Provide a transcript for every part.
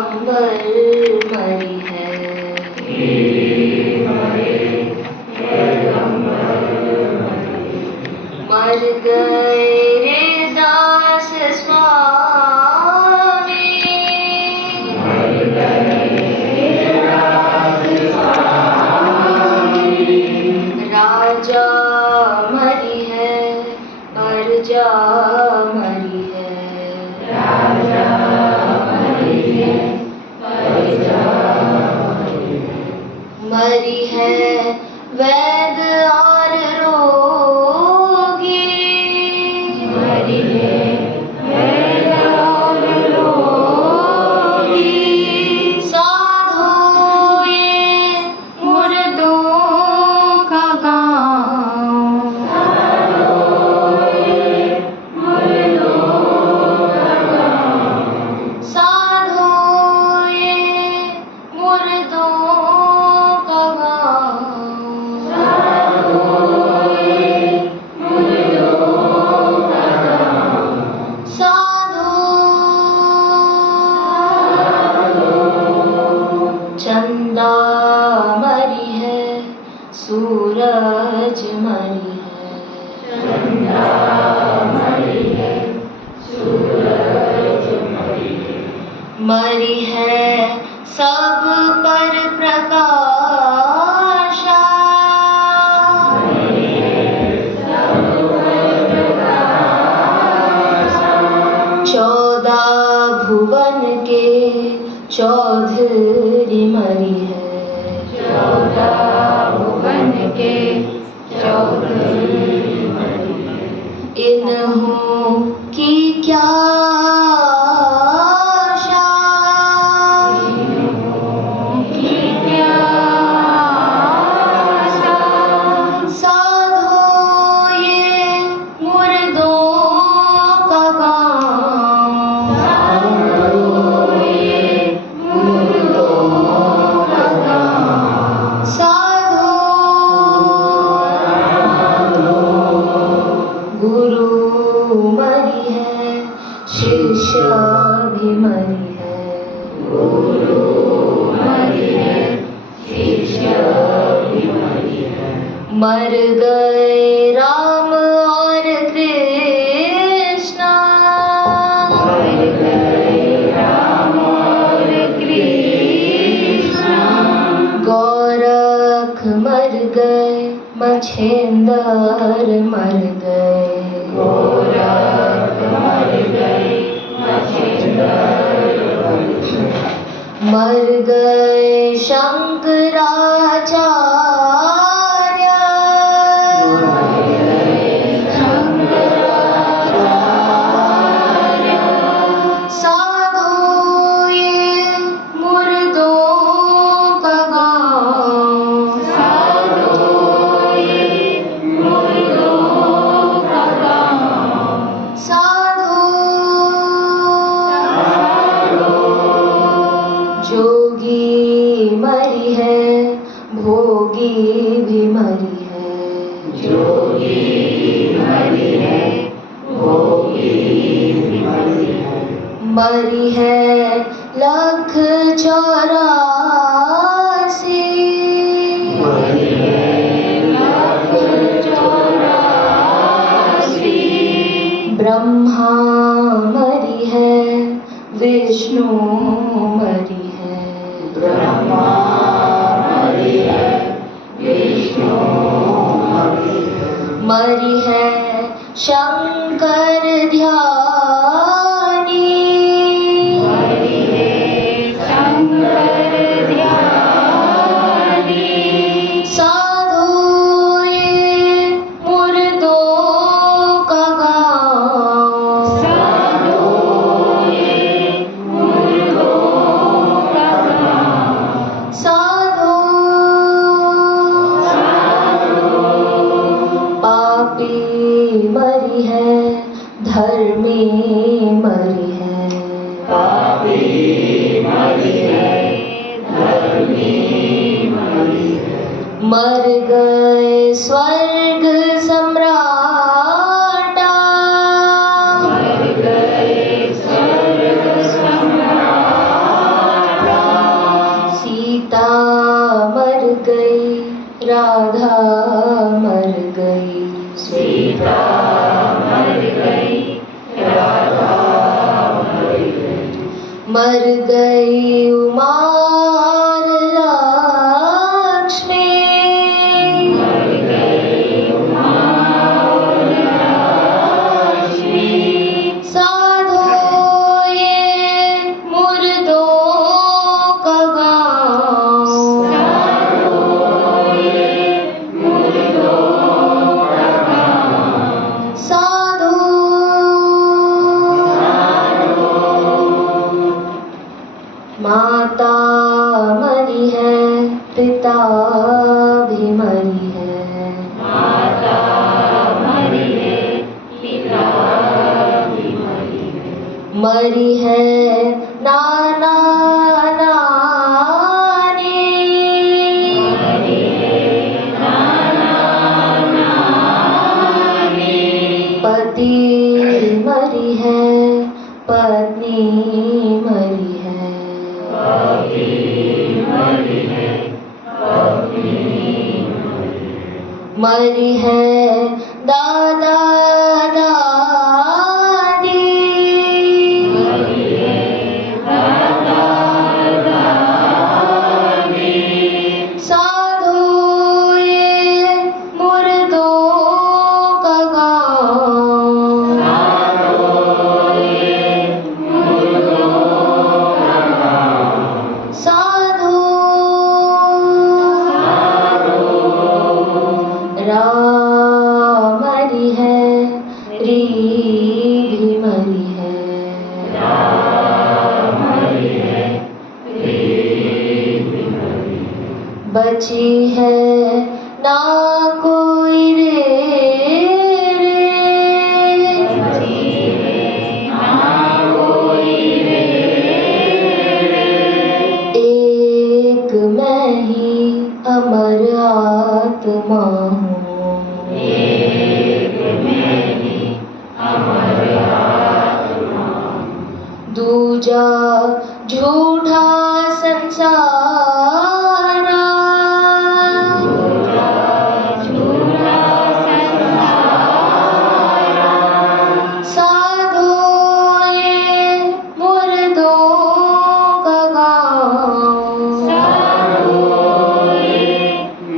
पैगंबर मरी है। मर गए रे दास स्वामी, राजा मरी है, प्रजा मरी है। मरी है वैद और रोगी, मरी है वैद और रोगी। साधो ये मुर्दों का गाँव, साधो ये मुर्दों का गाँव, साधो। चंदा मरी है, सूरज मरी है, मरी है सब पर प्रकाशा, चौदह भुवन के चौधरी मरी है, इन्हों की क्या आशा, साधो ये मुर्दों का गाँव, साधो। गुरु मरी है, शिष्य भी मरी है, मर गए राम और कृष्णा, गोरख मर गए, मछेंद्र मर गए, मर गए शंकराचार्य, साधो ये मुर्दों का गाँव, साधो। जोगी मरी है, भोगी भी मरी है, मरी है लख 84, ब्रह्मा मरी है, विष्णु मरी है, मरी है शंकर ध्यानी, साधो ये मुर्दों का गाँव, साधो। पापी मरी है, धर्मी मरी है, मर गए स्वर्ग सम्राटा, राधा मर गई, सीता मर गई, राधा मर गई। मर गई उमा और लक्ष्मी, मर गई उमा और लक्ष्मी। साधो ये मुर्दों का गाँव, साधो ये मुर्दों का गाँव। साधो माता मरी है, पिता भी मरी है, माता मरी है, पिता भी मरी है। मरी है नाना नानी, मरी है नाना नानी। पति मरी है, पत्नी मरी है, पति मरी है, पत्नी मरी है दादा दादी, मरी है, दादा दादी। साधो ये मुर्दों का गाँव, साधो ये मुर्दों का गाँव। साधो राम मरी है, री भी मरी है, राम मरी है, री भी मरी है। बची है ना कोई रे रे, बची है ना कोई रे रे। एक मैं ही अमर आत्मा हूँ, एक मैं ही अमर आत्मा। दूजा झूठा संसारा, झूठा संसारा। साधो ये मुर्दों का गाँव, साधो ये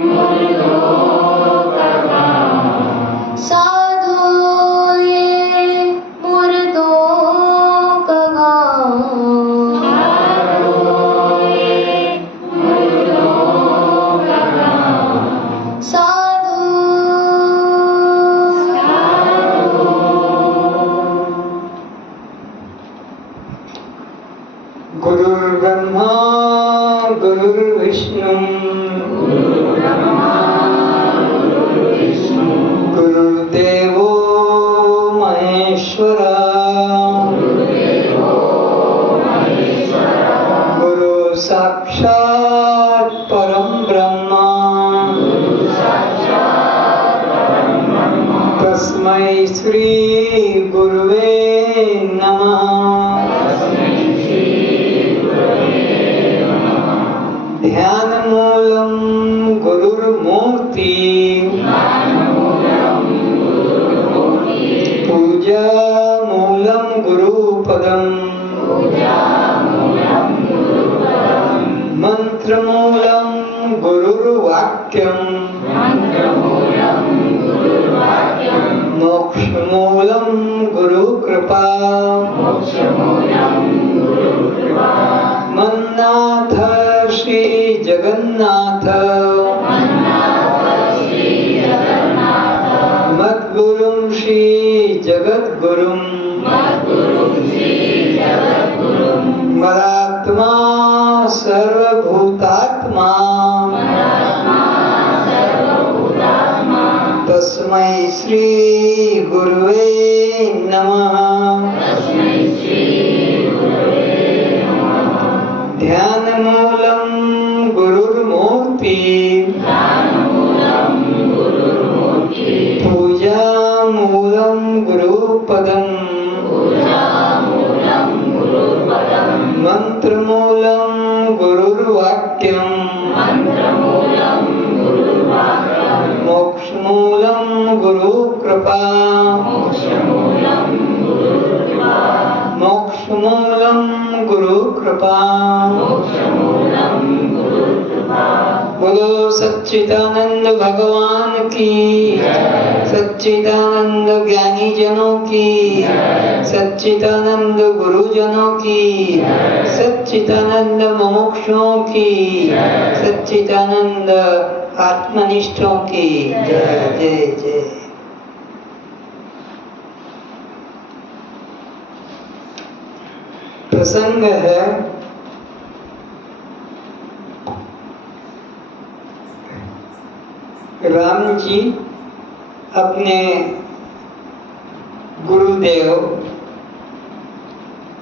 मुर्दों का गाँव। साधो ये मुर्दों का गाँव, साधो ये मुर्दों का गाँव। साधो गुरुर्ब्रह्मा गुरुर्विष्णु गुरुर्देवो महेश्वरा, गुरु साक्षात् परम ब्रह्मा, तस्मै श्री गुरुवे नमः। ध्यान मूलम गुरुर्मूर्ति, पूजा मूलम गुरुपदम, मंत्र मूलम गुरुर्वाक्यम, मोक्ष मूलम गुरुकृपा, मन्नाथ श्री जगन्नाथ, मद्गुरुं श्री जगद्गुरुं, मदात्मा सर्वभूतात्मा, तस्मै श्री गुरुवे नमः। ध्यान मूलम गुरुर्मूर्ति, पूजा मूलम गुरुपदम, मंत्र मूलम गुरुर्वाक्यम, कृपा। मोक्षमूलम गुरु कृपा। बोलो सच्चिदानंद भगवान की, सच्चिदानंद ज्ञानी जनों की, सच्चिदानंद गुरुजनों की, सच्चिदानंद मुमुक्षुओं की, सच्चिदानंद आत्मनिष्ठों की जय जय जय। प्रसंग है राम जी अपने गुरुदेव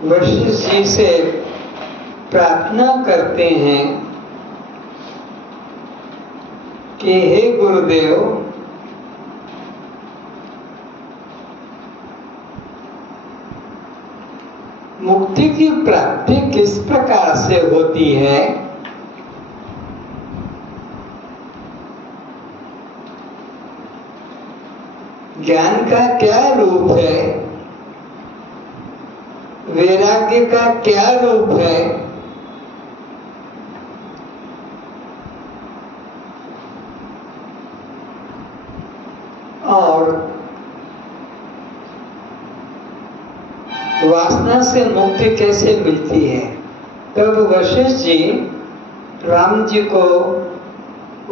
वशिष्ठ जी से प्रार्थना करते हैं कि हे गुरुदेव, मुक्ति की प्राप्ति किस प्रकार से होती है? ज्ञान का क्या रूप है? वैराग्य का क्या रूप है? और वासना से मुक्ति कैसे मिलती है? तब वशिष्ठ जी राम जी को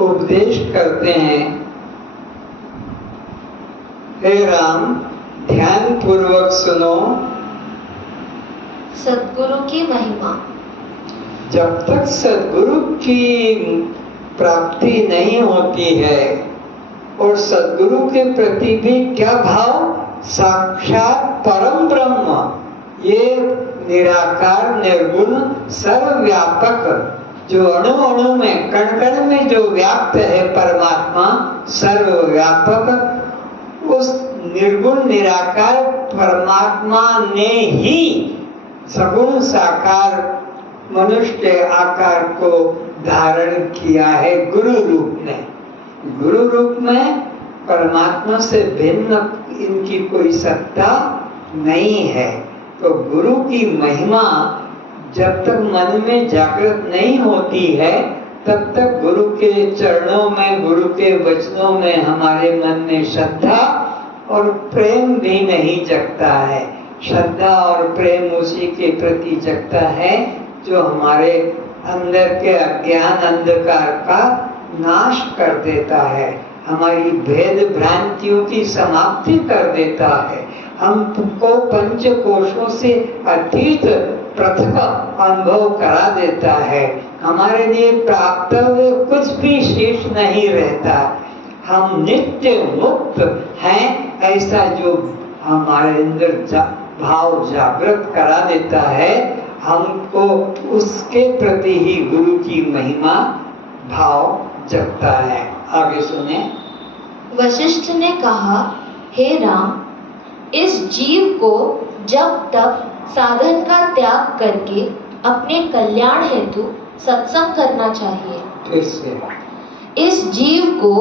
उपदेश करते हैं, हे राम, ध्यान पूर्वक सुनो। सद्गुरु की महिमा। जब तक सद्गुरु की प्राप्ति नहीं होती है और सद्गुरु के प्रति भी क्या भाव? साक्षात परम ब्रह्म, ये निराकार निर्गुण सर्वव्यापक, जो अणु अणु में कण कण में जो व्याप्त है परमात्मा सर्वव्यापक, उस निर्गुण निराकार परमात्मा ने ही सगुण साकार मनुष्य आकार को धारण किया है गुरु रूप में। गुरु रूप में परमात्मा से भिन्न इनकी कोई सत्ता नहीं है। तो गुरु की महिमा जब तक मन में जागृत नहीं होती है, तब तक गुरु के चरणों में, गुरु के वचनों में हमारे मन में श्रद्धा और प्रेम भी नहीं जगता है। श्रद्धा और प्रेम उसी के प्रति जगता है जो हमारे अंदर के अज्ञान अंधकार का नाश कर देता है, हमारी भेद भ्रांतियों की समाप्ति कर देता है, हमको पंच कोशों से अतीत पृथक अनुभव करा देता है। हमारे लिए प्राप्त कुछ भी शेष नहीं रहता, हम नित्य मुक्त हैं, ऐसा जो हमारे अंदर भाव जागृत करा देता है, हमको उसके प्रति ही गुरु की महिमा भाव जगता है। आगे सुने। वशिष्ठ ने कहा, हे राम, इस जीव को जब तक साधन का त्याग करके अपने कल्याण हेतु सत्संग करना चाहिए। फिर से। इस जीव को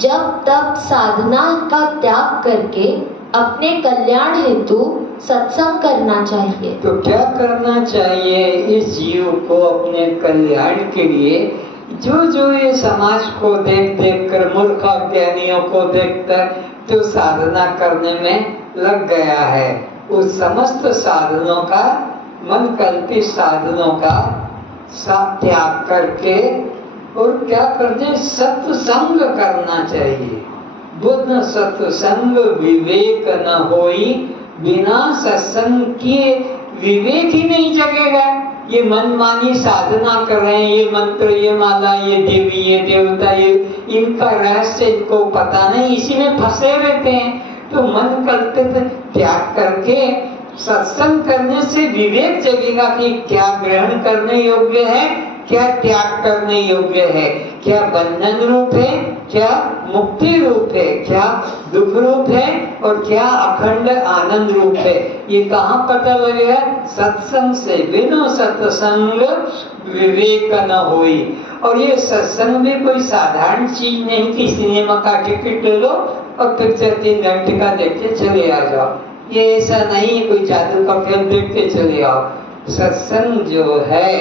जब तक साधना का त्याग करके अपने कल्याण हेतु सत्संग करना चाहिए। तो क्या करना चाहिए इस जीव को अपने कल्याण के लिए? जो जो ये समाज को देख देख कर, मूर्ख ज्ञानियों को देखकर जो साधना करने में लग गया है, उस समस्त साधनों का, मन कल्पित साधनों का त्याग करके और क्या करते? सत्संग करना चाहिए। बुद्ध सत्संग विवेक न होई, बिना सत्संग किए विवेक ही नहीं जगेगा। ये मनमानी साधना कर रहे हैं, ये मंत्र, ये माला, ये देवी, ये देवता, ये इनका रहस्य इनको पता नहीं, इसी में फंसे रहते हैं। तो मन कल्पित त्याग करके सत्संग करने से विवेक जगेगा कि क्या ग्रहण करने योग्य है, क्या त्याग करने योग्य है, क्या बंधन रूप है, क्या मुक्ति रूप है, क्या दुख रूप है और क्या अखंड आनंद रूप है। ये कहाँ पता लगेगा? सत्संग से। बिना सत्संग विवेक न होई। और ये सत्संग भी कोई साधारण चीज नहीं कि सिनेमा का टिकट ले लो और पिक्चर 3 घंटे का देख के चले आ जाओ। ये ऐसा नहीं कोई जादू का फिल्म देख के चले आओ। सत्संग जो है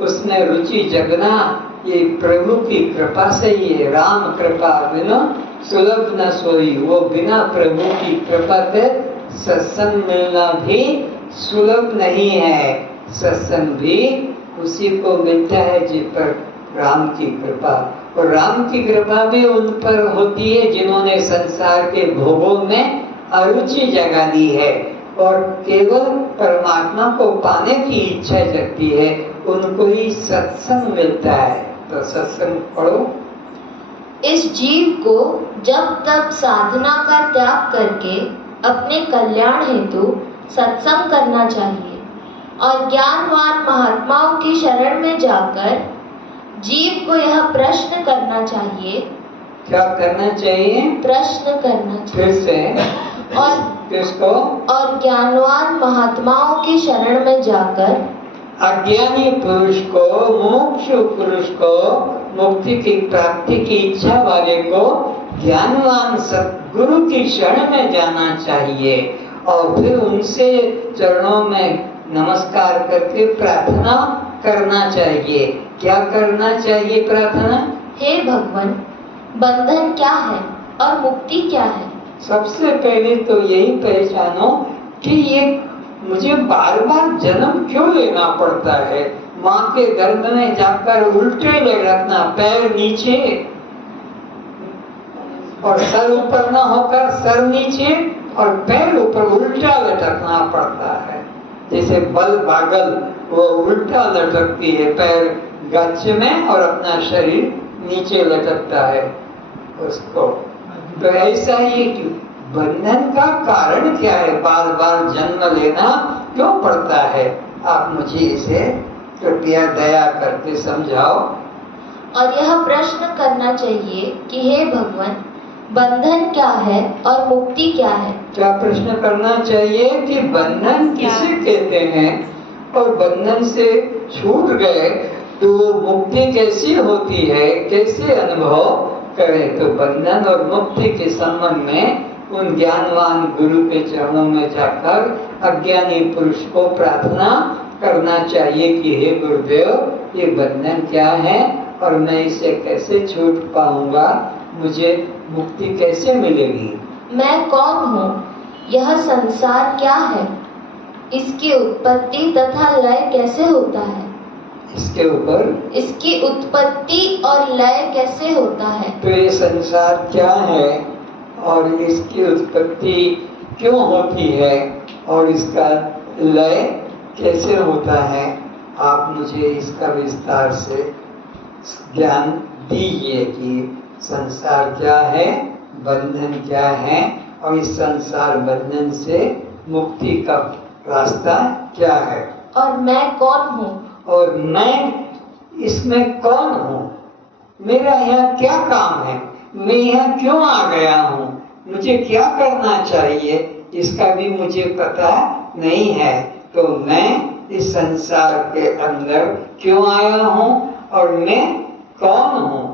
उसमें रुचि जगना ये प्रभु की कृपा से, ये राम कृपा बिना सुलभ न सोई। वो बिना प्रभु की कृपा के सत्संग मिलना भी सुलभ नहीं है। सत्संग भी उसी को मिलता है जिस पर राम की कृपा, और राम की कृपा भी उन पर होती है जिन्होंने संसार के भोगों में अरुचि जगा दी है और केवल परमात्मा को पाने की इच्छा जगती है, उनको ही सत्संग मिलता है। तो सत्संग पढ़ो। इस जीव को जब तक साधना का त्याग करके अपने कल्याण हेतु सत्संग करना चाहिए और ज्ञानवान महात्माओं की शरण में जाकर जीव को यह प्रश्न करना चाहिए। क्या करना चाहिए? प्रश्न करना फिर चाहिए। से और किसको? और ज्ञानवान महात्माओं की शरण में जाकर अज्ञानी पुरुष को, मुमुक्षु पुरुष को, मुक्ति की प्राप्ति की इच्छा वाले को ज्ञानवान सद्गुरु की शरण में जाना चाहिए और फिर उनसे चरणों में नमस्कार करके प्रार्थना करना चाहिए। क्या करना चाहिए प्रार्थना? हे भगवान, बंधन क्या है और मुक्ति क्या है? सबसे पहले तो यही पहचानो कि ये मुझे बार बार जन्म क्यों लेना पड़ता है। माँ के गर्भ में जाकर उल्टे लटकना, पैर नीचे और सर ऊपर न होकर सर नीचे और पैर ऊपर उल्टा लटकना पड़ता है। जैसे बल बागल वो उल्टा लटकती है, पैर गच्छ में और अपना शरीर नीचे लटकता है उसको। तो ऐसा ही बंधन का कारण क्या है, बार बार जन्म लेना क्यों पड़ता है? आप मुझे इसे कृपया दया करके समझाओ। और यह प्रश्न करना चाहिए कि हे भगवान, बंधन क्या है और मुक्ति क्या है? क्या प्रश्न करना चाहिए कि बंधन किसे कहते हैं और बंधन से छूट गए तो मुक्ति कैसी होती है, कैसे अनुभव करें? तो बंधन और मुक्ति के संबंध में उन ज्ञानवान गुरु के चरणों में जाकर अज्ञानी पुरुष को प्रार्थना करना चाहिए कि हे गुरुदेव, ये बंधन क्या है और मैं इसे कैसे छूट पाऊंगा, मुझे मुक्ति कैसे मिलेगी? मैं कौन हूँ? यह संसार क्या है? इसकी उत्पत्ति तथा लय कैसे होता है? इसके ऊपर इसकी उत्पत्ति और लय कैसे होता है? तो ये संसार क्या है और इसकी उत्पत्ति क्यों होती है और इसका लय कैसे होता है? आप मुझे इसका विस्तार से ज्ञान दीजिए कि संसार क्या है, बंधन क्या है और इस संसार बंधन से मुक्ति का रास्ता क्या है। और मैं कौन हूँ? और मैं इसमें कौन हूँ? मेरा यहाँ क्या काम है? मैं यहाँ क्यों आ गया हूँ? मुझे क्या करना चाहिए? इसका भी मुझे पता नहीं है। तो मैं इस संसार के अंदर क्यों आया हूँ और मैं कौन हूँ,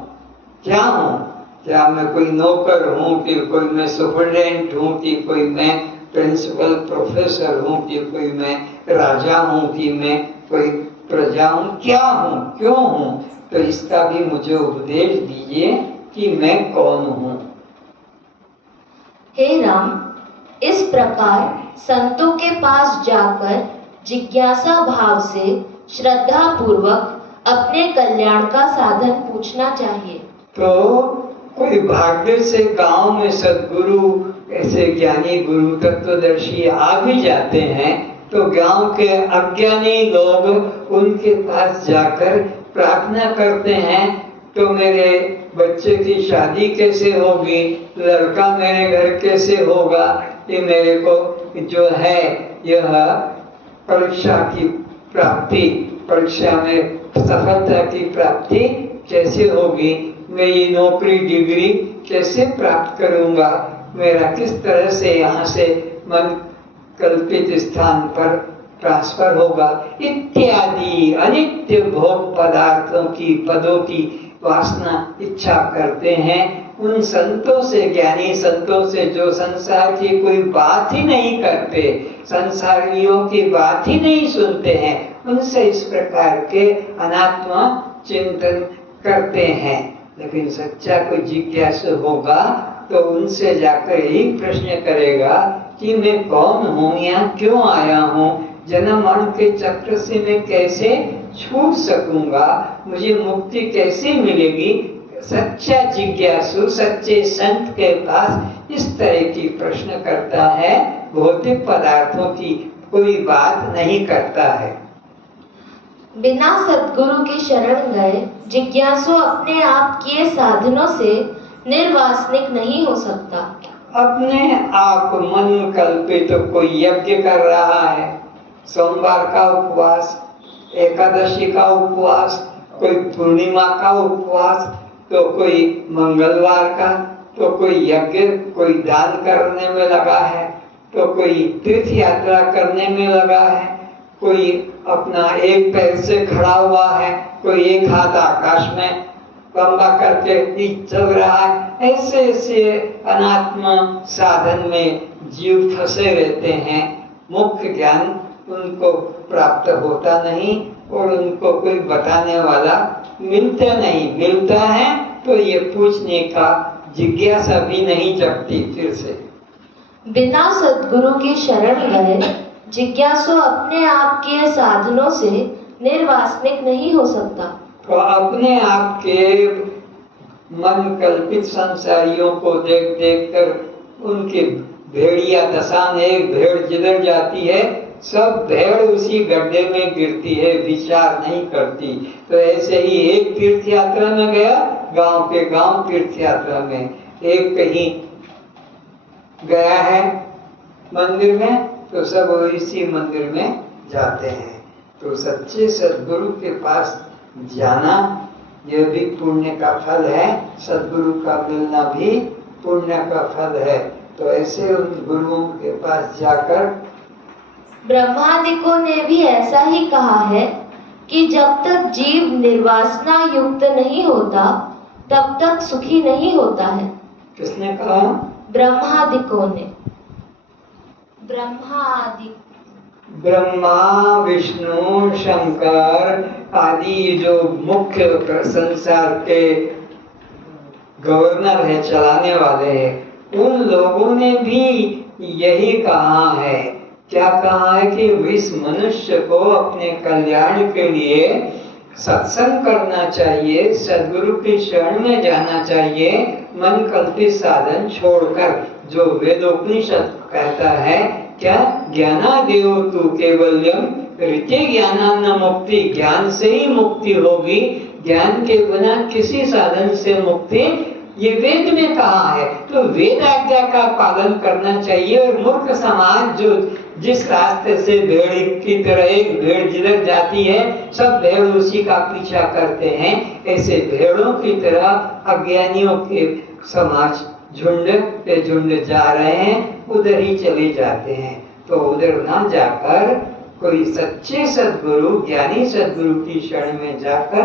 क्या हूँ? क्या मैं कोई नौकर हूँ कि कोई मैं सुपरिटेंडेंट हूँ कि कोई मैं प्रिंसिपल प्रोफेसर हूँ कि कोई मैं राजा हूँ कि मैं कोई प्रजा हूँ? क्या हूँ, क्यों हूँ? तो इसका भी मुझे उपदेश दीजिए कि मैं कौन हूँ। हे राम, इस प्रकार संतों के पास जाकर जिज्ञासा भाव से श्रद्धा पूर्वक अपने कल्याण का साधन पूछना चाहिए। तो कोई भाग्य से गांव में सद्गुरु, ऐसे ज्ञानी गुरु तत्वदर्शी आ भी जाते हैं तो गांव के अज्ञानी लोग उनके पास जाकर प्रार्थना करते हैं, तो मेरे बच्चे की शादी कैसे होगी, लड़का मेरे घर कैसे होगा, ये मेरे को जो है यह परीक्षा की प्राप्ति, परीक्षा में सफलता की प्राप्ति कैसे होगी, मैं ये नौकरी डिग्री कैसे प्राप्त करूंगा, मेरा किस तरह से यहाँ से मन कल्पित स्थान पर ट्रांसफर होगा, इत्यादि अनित्य भोग पदार्थों की, पदों की वासना इच्छा करते हैं। उन संतों से, ज्ञानी संतों से जो संसार की कोई बात ही नहीं करते, संसारियों की बात ही नहीं सुनते हैं, उनसे इस प्रकार के अनात्मा चिंतन करते हैं। लेकिन सच्चा कोई जिज्ञासु होगा तो उनसे जाकर यही प्रश्न करेगा कि मैं कौन हूँ, यहाँ क्यों आया हूँ, जन्म मरण के चक्र से मैं कैसे छूट सकूंगा, मुझे मुक्ति कैसे मिलेगी। सच्चा जिज्ञासु सच्चे संत के पास इस तरह की प्रश्न करता है, भौतिक पदार्थों की कोई बात नहीं करता है। बिना सद्गुरु के शरण गए जिज्ञासु अपने आप किए साधनों से निर्वासनिक नहीं हो सकता। अपने आप मन कल्पित तो कोई यज्ञ कर रहा है, सोमवार का उपवास, एकादशी का उपवास, कोई पूर्णिमा का उपवास, तो कोई मंगलवार का, तो कोई यज्ञ, कोई दान करने में लगा है, तो कोई तीर्थ यात्रा करने में लगा है, कोई अपना एक पैर से खड़ा हुआ है, कोई एक हाथ आकाश में लंबा करके ही चल रहा है। ऐसे ऐसे अनात्म साधन में जीव फंसे रहते हैं। मुख्य ज्ञान उनको प्राप्त होता नहीं और उनको कोई बताने वाला मिलता नहीं। मिलता है तो ये पूछने का जिज्ञासा भी नहीं जगती फिर से। बिना सद्गुरु के शरण गए जिज्ञासु अपने आप के साधनों से निर्वासनिक नहीं हो सकता। तो अपने आप के मन कल्पित संसारियों को देख देख कर उनके भेड़िया दशा में एक भेड़ जिधर जाती है सब भेड़ उसी गड्ढे में गिरती है, विचार नहीं करती। तो ऐसे ही एक तीर्थ यात्रा में गया, गांव के गांव तीर्थ यात्रा में, एक कहीं गया है मंदिर में, तो सब इसी मंदिर में जाते हैं। तो सच्चे सद्गुरु के पास जाना यह भी पुण्य का फल है, सद्गुरु का मिलना भी पुण्य का फल है। तो ऐसे उन गुरुओं के पास जाकर ब्रह्मादिकों ने भी ऐसा ही कहा है कि जब तक जीव निर्वासना युक्त नहीं होता तब तक सुखी नहीं होता है। किसने कहा? ब्रह्मादिकों ने। ब्रह्मा, विष्णु, शंकर आदि जो मुख्य संसार के गवर्नर है, चलाने वाले हैं, उन लोगों ने भी यही कहा है। क्या कहा है कि इस मनुष्य को अपने कल्याण के लिए सत्संग करना चाहिए, सद्गुरु की शरण में जाना चाहिए, मन कल्पित साधन छोड़कर। जो वेदोपनिषद कहता है क्या, ज्ञानादेव तु केवल्यम ऋते ज्ञानान्न मुक्ति, ज्ञान से ही मुक्ति होगी, ज्ञान के बिना किसी साधन से मुक्ति, ये वेद में कहा है। तो वेद आज्ञा का पालन करना चाहिए। और मूर्ख समाज जो जिस रास्ते से भेड़ की तरह, एक भेड़ जिधर जाती है सब भेड़ उसी का पीछा करते हैं, ऐसे भेड़ों की तरह अज्ञानियों के समाज झुंड पे झुंड जा रहे हैं, उधर ही चले जाते हैं। तो उधर ना जाकर कोई सच्चे सद्गुरु, ज्ञानी सद्गुरु की शरण में जाकर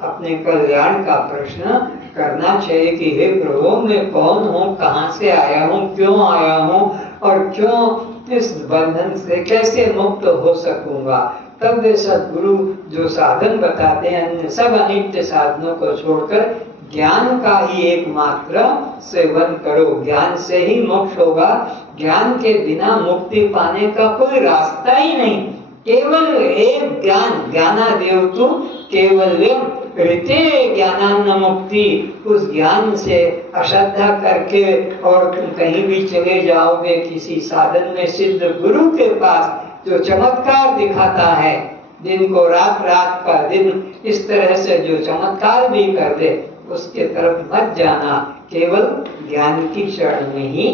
अपने कल्याण का प्रश्न करना चाहिए कि हे प्रभु, मैं कौन हूँ, कहाँ से आया हूँ, क्यों आया हूँ और क्यों इस बंधन से कैसे मुक्त हो सकूंगा। तब वे सद्गुरु जो साधन बताते हैं, सब अनित्य साधनों को छोड़कर ज्ञान का ही एकमात्र सेवन करो, ज्ञान से ही मोक्ष होगा। ज्ञान के बिना मुक्ति पाने का कोई रास्ता ही नहीं। केवल एक ज्ञान, ज्ञानादेव तु केवल्यम ऋते ज्ञानान्न मुक्ति, उस ज्ञान से अश्रद्धा करके और तुम कहीं भी चले जाओगे किसी साधन में, सिद्ध गुरु के पास जो चमत्कार दिखाता है, दिन को रात, रात का दिन, इस तरह से जो चमत्कार भी कर दे, उसके तरफ मत जाना, केवल ज्ञान की शरण में ही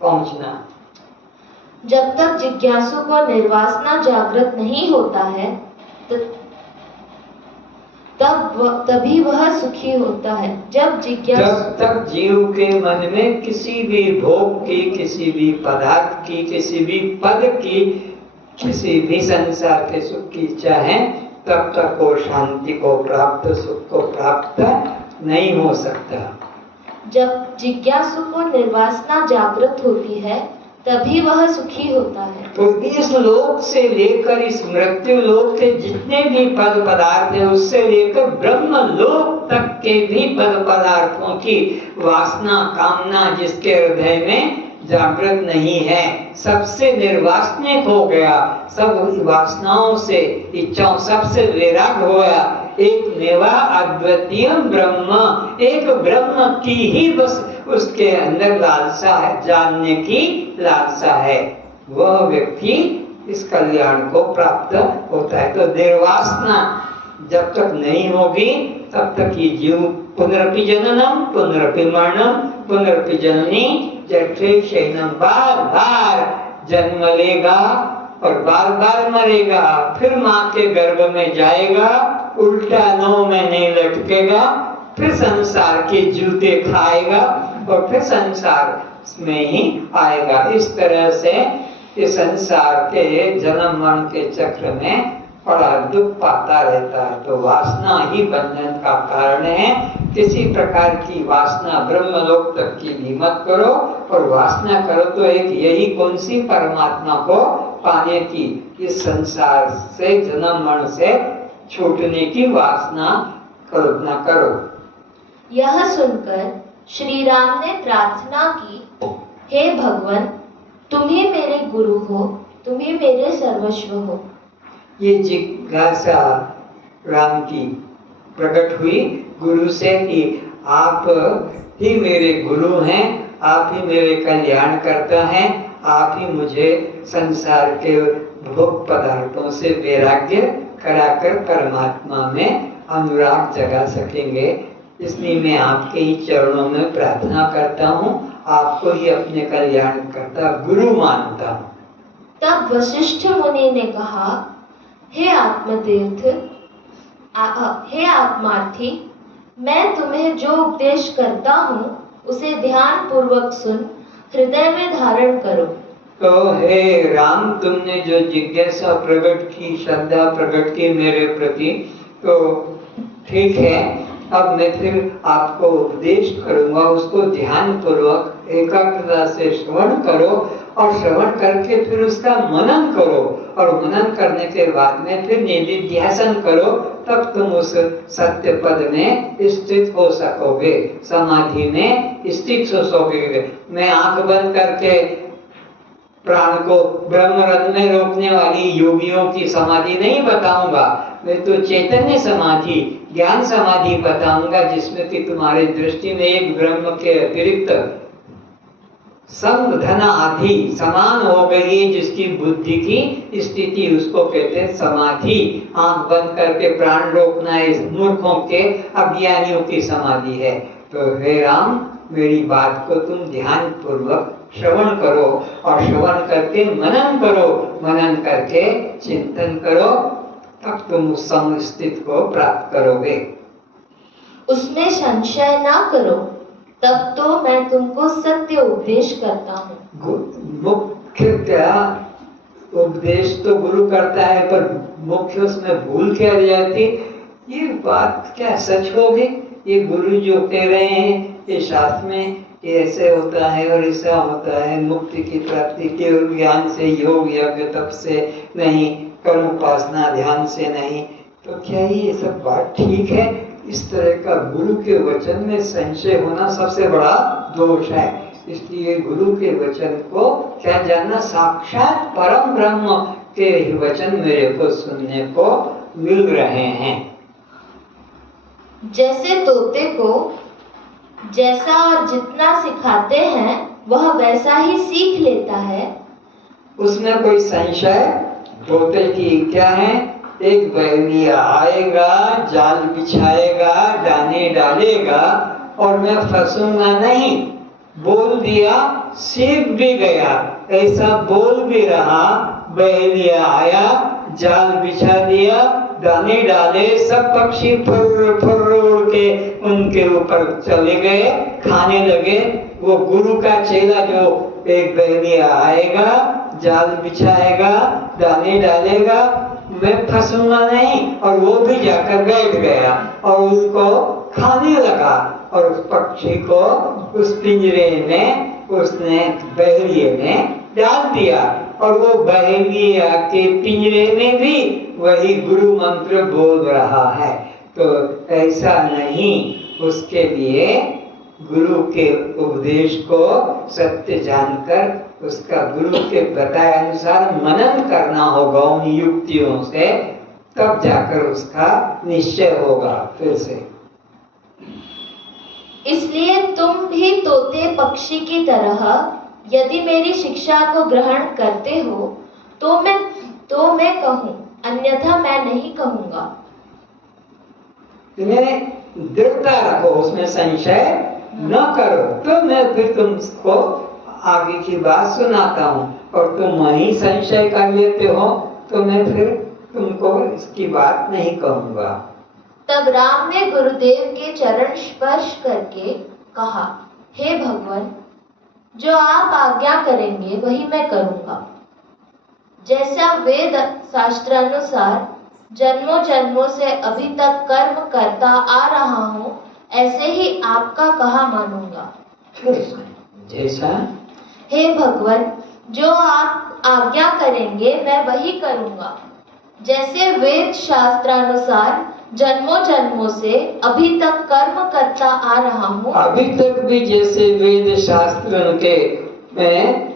पहुंचना। जब तक जिज्ञासु को निर्वासना जागृत नहीं होता है तभी वह सुखी होता है। जब तक जीव के मन में किसी भी भोग की, किसी भी पदार्थ की, किसी भी पद की, किसी भी संसार के सुख की इच्छा है, तब तक वो शांति को प्राप्त, सुख को प्राप्त नहीं हो सकता। जब जिज्ञासु को निर्वासना जागृत होती है तभी वह सुखी होता है। तो इस लोक से लेकर इस मृत्यु लोक के जितने भी पद पदार्थ हैं, उससे लेकर ब्रह्म लोक तक के भी पद पदार्थों की वासना कामना जिसके हृदय में जागृत नहीं है, सबसे निर्वासनिक हो गया, सब वासनाओं से इच्छाओं सबसे वैराग हो गया, एक मेवा अद्वितीय ब्रह्म, एक ब्रह्म की ही बस उसके अंदर लालसा है, जानने की लालसा है, वह व्यक्ति इस कल्याण को प्राप्त होता है। तो निर्वासना जब तक नहीं होगी तब तक ये जीव पुनरपि जननम पुनरपि मरणम पुनरपि जननी जठरे शयनम, बार बार जन्म लेगा और बार बार मरेगा, फिर माँ के गर्भ में जाएगा, उल्टा 9 महीने लटकेगा, फिर संसार के जूते खाएगा और फिर संसार में ही आएगा। इस तरह से इस संसार के जन्म मरण के चक्र में बड़ा दुख पाता रहता है। तो वासना ही बंधन का कारण है। किसी प्रकार की वासना ब्रह्मलोक तक की भी मत करो, और वासना करो तो एक यही कौन सी परमात्मा को पाने की, इस संसार से जन्म मरण से छूटने की वासना कल्पना करो। यह सुनकर श्री राम ने प्रार्थना की, हे भगवान, तुम ही मेरे गुरु हो, तुम ही मेरे सर्वस्व हो। ये जिज्ञासा राम की प्रकट हुई गुरु से कि आप ही मेरे गुरु हैं, आप ही मेरे कल्याण करता हैं, आप ही मुझे संसार के भोग पदार्थों से वैराग्य कराकर परमात्मा में अनुराग जगा सकेंगे। इसलिए मैं आपके ही चरणों में प्रार्थना करता हूँ, आपको ही अपने कल्याण करता गुरु मानता हूँ। तब वशिष्ठ मुनि ने कहा, हे आत्मतीर्थ, हे आत्मार्थी, मैं तुम्हें जो उपदेश करता हूँ उसे ध्यान पूर्वक सुन, हृदय में धारण करो। तो हे राम, तुमने जो जिज्ञासा प्रकट की, श्रद्धा प्रकट की मेरे प्रति, तो ठीक है, अब मैं फिर आपको उपदेश करूंगा, उसको ध्यान पूर्वक एकाग्रता से श्रवण करो, और श्रवण करके फिर उसका मनन करो, और मनन करने के बाद में फिर निधिध्यासन करो, तब तुम उस सत्य पद में स्थित हो सकोगे, समाधि में स्थित हो सकोगे। मैं आंख बंद करके प्राण को ब्रह्मरथ में रोकने वाली योगियों की समाधि नहीं बताऊंगा, मैं तो चैतन्य समाधि, ज्ञान समाधि बताऊंगा, जिसमें कि तुम्हारी दृष्टि में एक ब्रह्म के अतिरिक्त संग धन आदि समान हो गई है, जिसकी बुद्धि की स्थिति उसको कहते हैं समाधि। आंख बंद करके प्राण रोकना इस मूर्खों के, अज्ञानियों की समाधि है। तो हे राम, मेरी बात को तुम ध्यान पूर्वक श्रवण करो, और श्रवण करके मनन करो, मनन करके चिंतन करो, तब तुम उस समस्थित को प्राप्त करोगे। उसमें संशय ना करो, तब तो मैं तुमको सत्य उपदेश करता हूँ। मुख्य उपदेश तो गुरु करता है, पर मुख्य उसमें भूल क्या रह जाती, ये बात क्या सच होगी? ये गुरु जो कह रहे हैं, ये शास्त्र में ये ऐसे होता है और ऐसा होता है, मुक्ति की प्राप्ति केवल ज्ञान से, योग यज्ञ तप से नहीं, कर्म उपासना ध्यान से नहीं, तो क्या ये सब बात ठीक है? इस तरह का गुरु के वचन में संशय होना सबसे बड़ा दोष है। इसलिए गुरु के वचन को क्या जानना, साक्षात परम ब्रह्म के वचन मेरे को सुनने को मिल रहे हैं। जैसे तोते को जैसा और जितना सिखाते हैं वह वैसा ही सीख लेता है। उसमें कोई संशय तोते की क्या है? एक बैरिया आएगा, जाल बिछाएगा, दाने डालेगा, और मैं फंसूंगा नहीं, बोल दिया, सीख भी गया, ऐसा बोल भी रहा, बैरिया आया, जाल बिछा दिया, दाने डाले, सब पक्षी फुर्र फुर्र उड़ के उनके ऊपर चले गए, खाने लगे। वो गुरु का चेला जो एक बैरिया आएगा, जाल बिछाएगा, दाने डालेगा, मैं फंसूंगा नहीं, और वो भी जाकर बैठ गया और उनको खाने लगा, और उस पक्षी को उस पिंजरे में उसने बहरिए ने डाल दिया और वो बहेलिया के पिंजरे में भी वही गुरु मंत्र बोल रहा है। तो ऐसा नहीं, उसके लिए गुरु के उपदेश को सत्य जानकर उसका गुरु के बताए अनुसार मनन करना होगा उन युक्तियों से, तब जाकर उसका निश्चय होगा फिर से। इसलिए तुम भी तोते पक्षी की तरह यदि मेरी शिक्षा को ग्रहण करते हो तो मैं कहूँ, अन्यथा मैं नहीं कहूँगा। तुम्हें दृढ़ता रखो, उसमें संशय न करो, तो मैं फिर तुमको आगे की बात सुनाता हूँ। और तुम वही संशय कर लेते हो तो मैं फिर तुमको इसकी बात नहीं कहूँगा। तब राम ने गुरुदेव के चरण स्पर्श करके कहा, हे भगवान, जो आप आज्ञा करेंगे वही मैं करूँगा। जैसा वेद शास्त्रानुसार जन्मों जन्मों से अभी तक कर्म करता आ रहा हूँ, ऐसे ही आपका कहा मानूंगा। जैसा? हे भगवान, जो आप आज्ञा करेंगे मैं वही करूँगा। जैसे वेद शास्त्रानुसार जन्मों जन्मों से अभी तक कर्म करता आ रहा हूँ, अभी तक भी जैसे वेद शास्त्र के में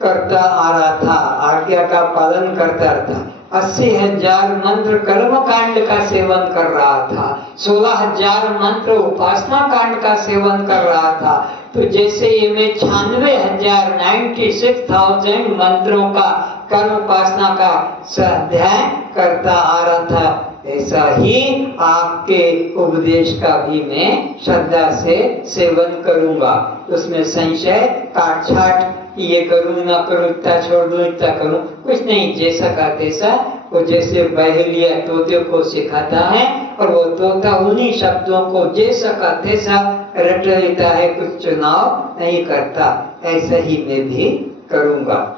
करता आ रहा था, आज्ञा का पालन करता था। 80,000 मंत्र कर्म कांड का सेवन कर रहा था, 16,000 मंत्र उपासना कांड का सेवन कर रहा था। तो जैसे ये मैं 96,000 मंत्रों का कर्म उपासना का स्वाध्याय करता आ रहा था, ऐसा ही आपके उपदेश का भी मैं श्रद्धा से सेवन करूंगा। उसमें संशय काट छाट ये करूं ना करूं, इतना छोड़ दूं इतना करूं, कुछ नहीं। जैसा का तैसा, वो जैसे बहेलिया तोते को सिखाता है और वो तोता उन्हीं शब्दों को जैसा का तैसा रट लेता है, कुछ चुनाव नहीं करता। ऐसा ही मैं भी करूंगा।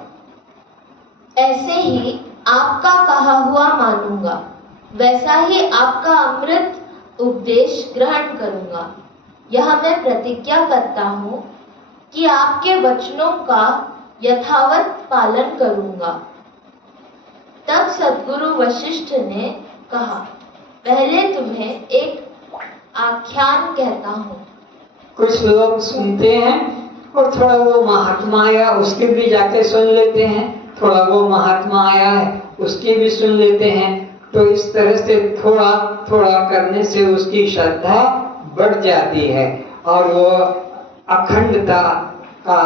ऐसे ही आपका कहा हुआ मानूंगा, वैसा ही आपका अमृत उपदेश ग्रहण करूंगा। यह मैं प्रतिज्ञा करता हूँ कि आपके वचनों का यथावत पालन करूंगा। तब सद्गुरु वशिष्ठ ने कहा, पहले तुम्हें एक आख्यान कहता हूँ। कुछ लोग सुनते हैं और थोड़ा वो महात्मा आया उसके भी जाके सुन लेते हैं, थोड़ा वो महात्मा आया है उसके भी सुन लेते हैं। तो इस तरह से थोड़ा थोड़ा करने से उसकी श्रद्धा बढ़ जाती है और वो अखंडता का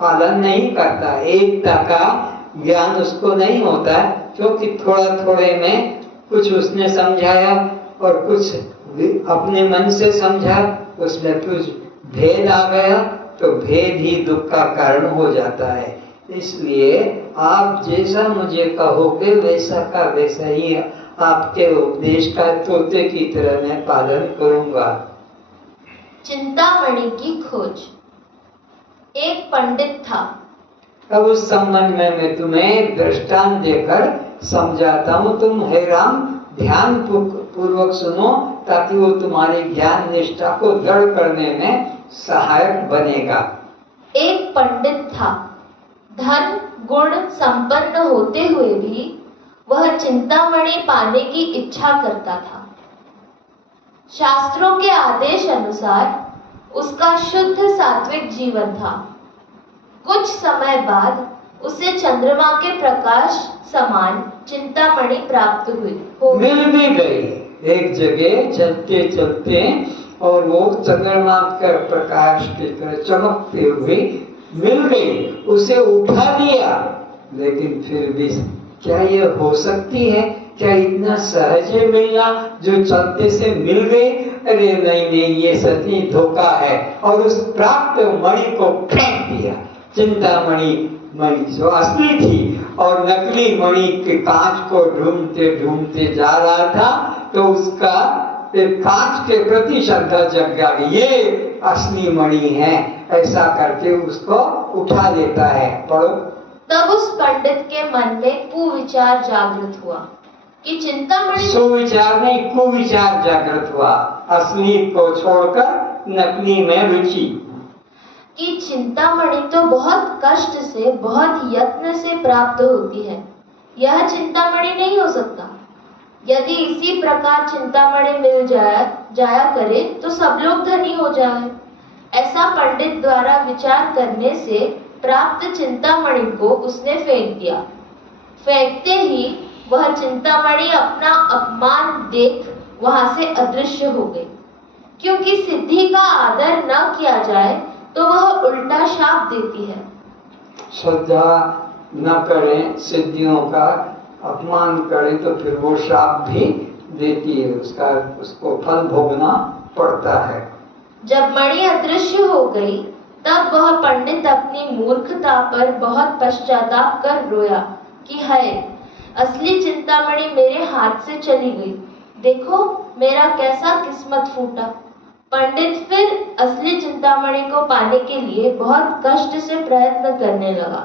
पालन नहीं करता, एकता का ज्ञान उसको नहीं होता, क्योंकि थोड़ा थोड़े में कुछ उसने समझाया और कुछ अपने मन से समझा, उसमें कुछ भेद आ गया तो भेद ही दुख का कारण हो जाता है। इसलिए आप जैसा मुझे कहोगे वैसा का वैसा ही आपके उपदेश का तोते की तरह मैं पालन करूंगा। चिंतामणि की खोज। एक पंडित था। अब उस संबंध में मैं तुम्हें दृष्टांत देकर समझाता हूँ। तुम हे राम ध्यान पूर्वक सुनो ताकि वो तुम्हारी ज्ञान निष्ठा को दृढ़ करने में सहायक बनेगा। एक पंडित था। धन गुण संपन्न होते हुए भी वह चिंतामणि पाने की इच्छा करता था। शास्त्रों के आदेश अनुसार उसका शुद्ध सात्विक जीवन था। कुछ समय बाद उसे चंद्रमा के प्रकाश समान चिंतामणि प्राप्त हुई। मिल भी गई एक जगह चलते चलते और वो चंद्रमा के प्रकाश की तरह चमकते हुए मिल गई। उसे उठा दिया, लेकिन फिर भी क्या ये हो सकती है? क्या इतना सहज है मिलना जो चलते से मिल गई? अरे नहीं नहीं, ये सच्ची धोखा है। और उस प्राप्त मणि को फेंक दिया। चिंतामणि मणि जो असली थी और नकली मणि के कांच को ढूंढते ढूंढते जा रहा था, तो उसका कांच के प्रति श्रद्धा जग गई, ये असली मणि है, ऐसा करके उसको उठा लेता है। पढ़ो। तब उस पंडित के मन में कुविचार जागृत हुआ कि चिंतामणि, सुविचार नहीं कुविचार जागृत हुआ, असली को छोड़कर नकली में रुचि। कि चिंतामणि तो बहुत कष्ट से, बहुत यत्न से प्राप्त होती है, यह चिंतामणि नहीं हो सकता। यदि इसी प्रकार चिंतामणि मिल जाया करे तो सब लोग धनी हो जाए। ऐसा पंडित द्वारा विचार करने से प्राप्त चिंतामणि को उसने फेंक दिया। फेंकते ही वह चिंतामणि अपना अपमान देख वहां से अदृश्य हो गई। क्योंकि सिद्धि का आदर न किया जाए तो वह उल्टा शाप देती है। श्रद्धा न करें, सिद्धियों का अपमान करें तो फिर वो शाप भी देती है, उसको फल भोगना पड़ता है। जब मणि अदृश्य हो गई तब वह पंडित अपनी मूर्खता पर बहुत पश्चाताप कर रोया कि हाय, असली चिंतामणि मेरे हाथ से चली गई। देखो मेरा कैसा किस्मत फूटा। पंडित फिर असली चिंतामणि को पाने के लिए बहुत कष्ट से प्रयत्न करने लगा।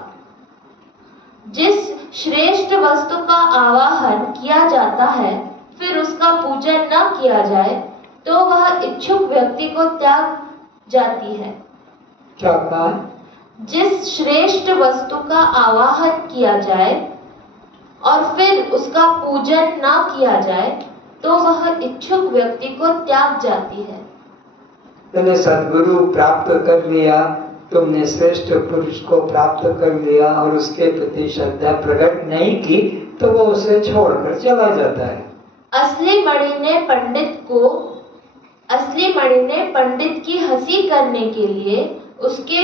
जिस श्रेष्ठ वस्तु का आवाहन किया जाता है फिर उसका पूजन न किया जाए तो वह इच्छुक व्यक्ति को त्याग जाती है। क्या कहा? जिस श्रेष्ठ वस्तु का आवाहन किया जाए और फिर उसका पूजन न किया जाए तो वह इच्छुक व्यक्ति को त्याग जाती है। तुमने सद्गुरु प्राप्त कर लिया, तुमने श्रेष्ठ पुरुष को प्राप्त कर लिया और उसके प्रति श्रद्धा प्रकट नहीं की तो वो उसे छोड़कर चला जाता है। असली मणि ने पंडित की हंसी करने के लिए उसके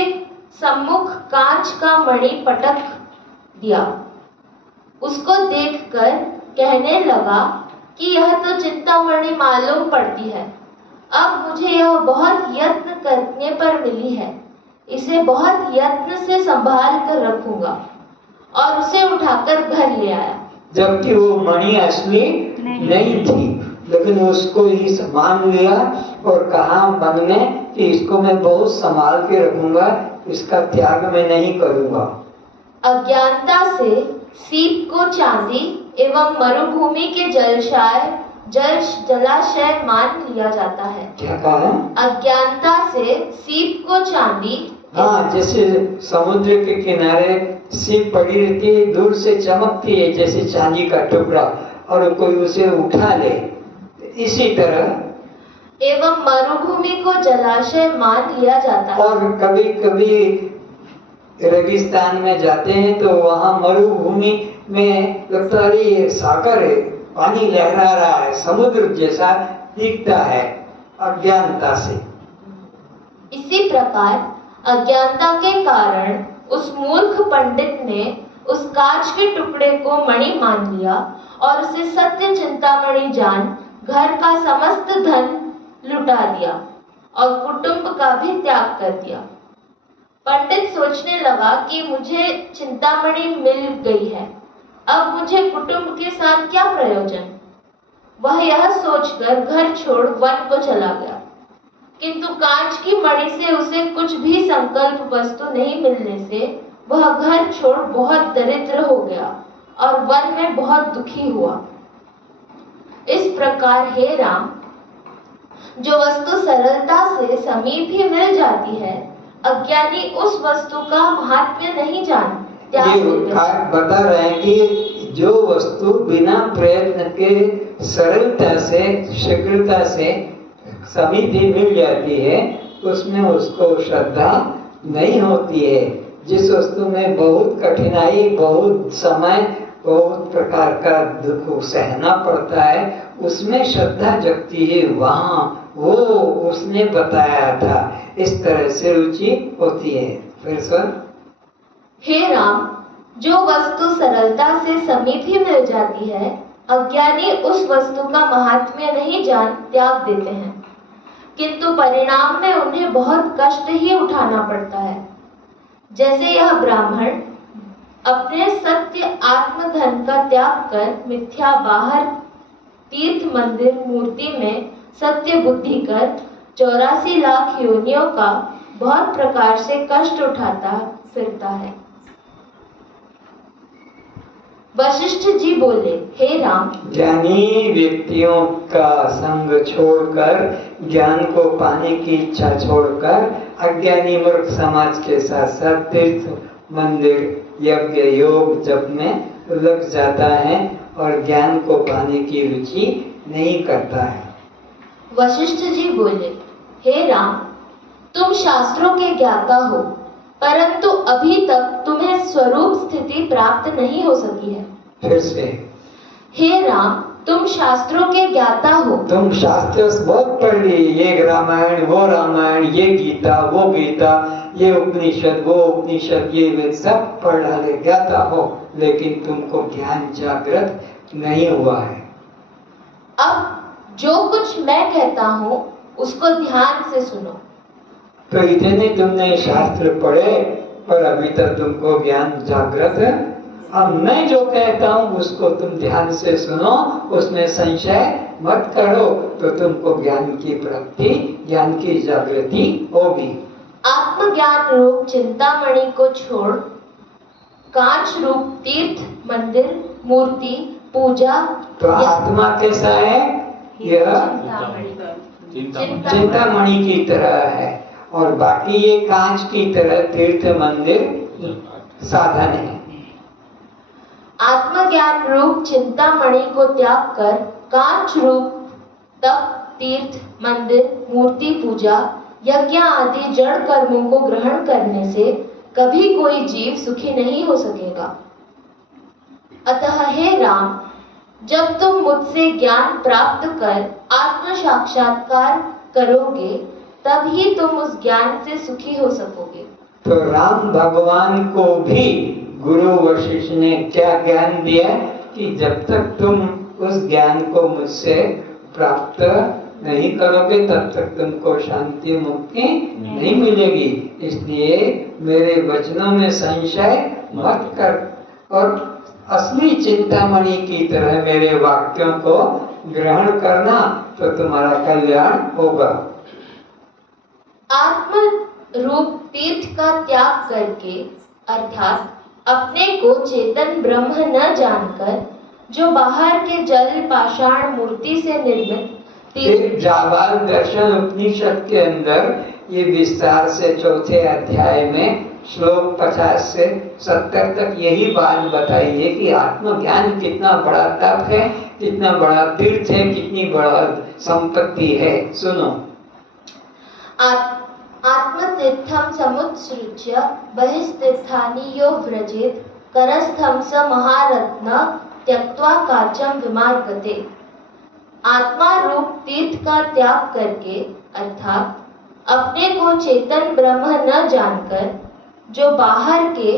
सम्मुख कांच का मणि पटक दिया। उसको देखकर कहने लगा कि यह तो चिंतामणि मालूम पड़ती है। अब मुझे यह बहुत यत्न करने पर मिली है। इसे बहुत यत्न से संभाल कर रखूंगा और उसे उठाकर घर ले आया। जबकि वो मणि असली नहीं थी, लेकिन उसको ही मान लिया और कहा मन में कि इसको मैं बहुत संभाल के रखूंगा, इसका त्याग मैं नहीं करूंगा। अज्ञानता से सीप को चांदी एवं मरुभूमि के जलाशय मान लिया जाता है। क्या कहा? अज्ञानता से सीप को चांदी। हाँ, जैसे समुद्र के किनारे सीप पड़ी रहती है, दूर से चमकती है जैसे चांदी का टुकड़ा, और कोई उसे उठा ले, इसी तरह एवं मरुभूमि को जलाशय मान लिया जाता है। और कभी कभी रेगिस्तान में जाते हैं तो वहाँ मरुभूमि में लगता है ये सागर है, पानी लहरा रहा है, समुद्र जैसा दिखता है, अज्ञानता से। इसी प्रकार अज्ञानता के कारण उस मूर्ख पंडित ने उस कांच के टुकड़े को मणि मान लिया और उसे सत्य चिंतामणि जान घर का समस्त धन लुटा दिया और कुटुंब का भी त्याग कर दिया। पंडित सोचने लगा कि मुझे चिंतामणि मिल गई है, अब मुझे कुटुंब के साथ क्या प्रयोजन। वह यह सोचकर घर छोड़ वन को चला गया, किंतु कांच की मणि से उसे कुछ भी संकल्प वस्तु नहीं मिलने से वह घर छोड़ बहुत दरिद्र हो गया और वन में बहुत दुखी हुआ। इस प्रकार हे राम, जो वस्तु सरलता से समीप ही मिल जाती है, अज्ञानी उस वस्तु का महात्म्य नहीं जानते। ये बता रहे हैं कि जो वस्तु बिना प्रयत्न के सरलता से, शीघ्रता से समीप ही मिल जाती है, उसमें उसको श्रद्धा नहीं होती है। जिस वस्तु में बहुत कठिनाई, बहुत समय, बहुत प्रकार का दुख सहना पड़ता है, उसमें श्रद्धा जगती है, वहाँ वो उसने बताया था। इस तरह से रुचि होती है। फिर सर, हे राम, जो वस्तु सरलता से समीप ही मिल जाती है, अज्ञानी उस वस्तु का महात्म्य नहीं जान त्याग देते हैं, किंतु परिणाम में उन्हें बहुत कष्ट ही उठाना पड़ता है। जैसे यह ब्राह्मण अपने सत्य आत्मधन का त्याग कर मिथ्या बाहर तीर्थ मंदिर मूर्ति में सत्य बुद्धि कर 84 लाख योनियों का बहुत प्रकार से कष्ट उठाता फिरता है। वशिष्ठ जी बोले, हे राम, ज्ञानी व्यक्तियों का संग छोड़कर, ज्ञान को पाने की इच्छा छोड़कर अज्ञानी मूर्ख समाज के साथ साथ तीर्थ, मंदिर, यज्ञ, योग, जप में लग जाता है और ज्ञान को पाने की रुचि नहीं करता है। वशिष्ठ जी बोले, हे राम, तुम शास्त्रों के ज्ञाता हो, परंतु अभी तक तुम्हें स्वरूप स्थिति प्राप्त नहीं हो सकी है। फिर से, हे राम, तुम शास्त्रों के ज्ञाता हो। तुम शास्त्र बहुत पढ़ ली, ये रामायण, वो रामायण, ये गीता, वो गीता, ये उपनिषद, वो उपनिषद, ये वेद सब पढ़ डाले, ज्ञाता हो, लेकिन तुमको ज्ञान जागृत नहीं हुआ है। अब जो कुछ मैं कहता हूँ उसको ध्यान से सुनो। तो इतने तुमने शास्त्र पढ़े और अभी तक तुमको ज्ञान जागृत है। अब मैं जो कहता हूँ उसको तुम ध्यान से सुनो, उसमें संशय मत करो, तो तुमको ज्ञान की प्राप्ति, ज्ञान की जागृति होगी। आत्मज्ञान रूप चिंतामणि को छोड़ कांच रूप तीर्थ, मंदिर, मूर्ति, पूजा। तो आत्मा कैसा है? यह चिंतामणि की तरह है और बाकी ये कांच की तरह तीर्थ, मंदिर साधन है। आत्मज्ञान रूप चिंतामणि को त्याग कर कांच रूप तप, तीर्थ, मंदिर, मूर्ति, पूजा, यज्ञ आदि जड़ कर्मों को ग्रहण करने से कभी कोई जीव सुखी नहीं हो सकेगा। अतः हे राम, जब तुम मुझसे ज्ञान प्राप्त कर आत्म साक्षात्कार करोगे, तब ही तुम उस ज्ञान से सुखी हो सकोगे। तो राम भगवान को भी गुरु वशिष्ठ ने क्या ज्ञान दिया कि जब तक तुम उस ज्ञान को मुझसे प्राप्त नहीं करोगे तब तक तुमको शांति मुक्ति नहीं मिलेगी। इसलिए मेरे वचनों में संशय मत कर और असली चिंतामणि की तरह मेरे वाक्यों को ग्रहण करना, तो तुम्हारा कल्याण होगा। आत्म रूप तीर्थ का त्याग करके अर्थात अपने को चेतन ब्रह्म न जानकर जो बाहर के जल, पाषाण, मूर्ति से निर्मित जाबाल दर्शन उपनिषद के अंदर ये विस्तार से चौथे अध्याय में श्लोक 50 से 70 तक यही बात बताई है कि आत्मज्ञान कितना बड़ा तप है, कितना बड़ा तीर्थ है, कितनी बड़ा संपत्ति है। सुनो, आत्मतीर्थम समुत्सृज्य बहिस्तीर्थानि यो व्रजेत करस्थं स महारत्न त्यक्त्वा काचम विमार्गते। आत्मा रूप तीर्थ का त्याग करके अर्थात अपने को चेतन ब्रह्म न जानकर जो बाहर के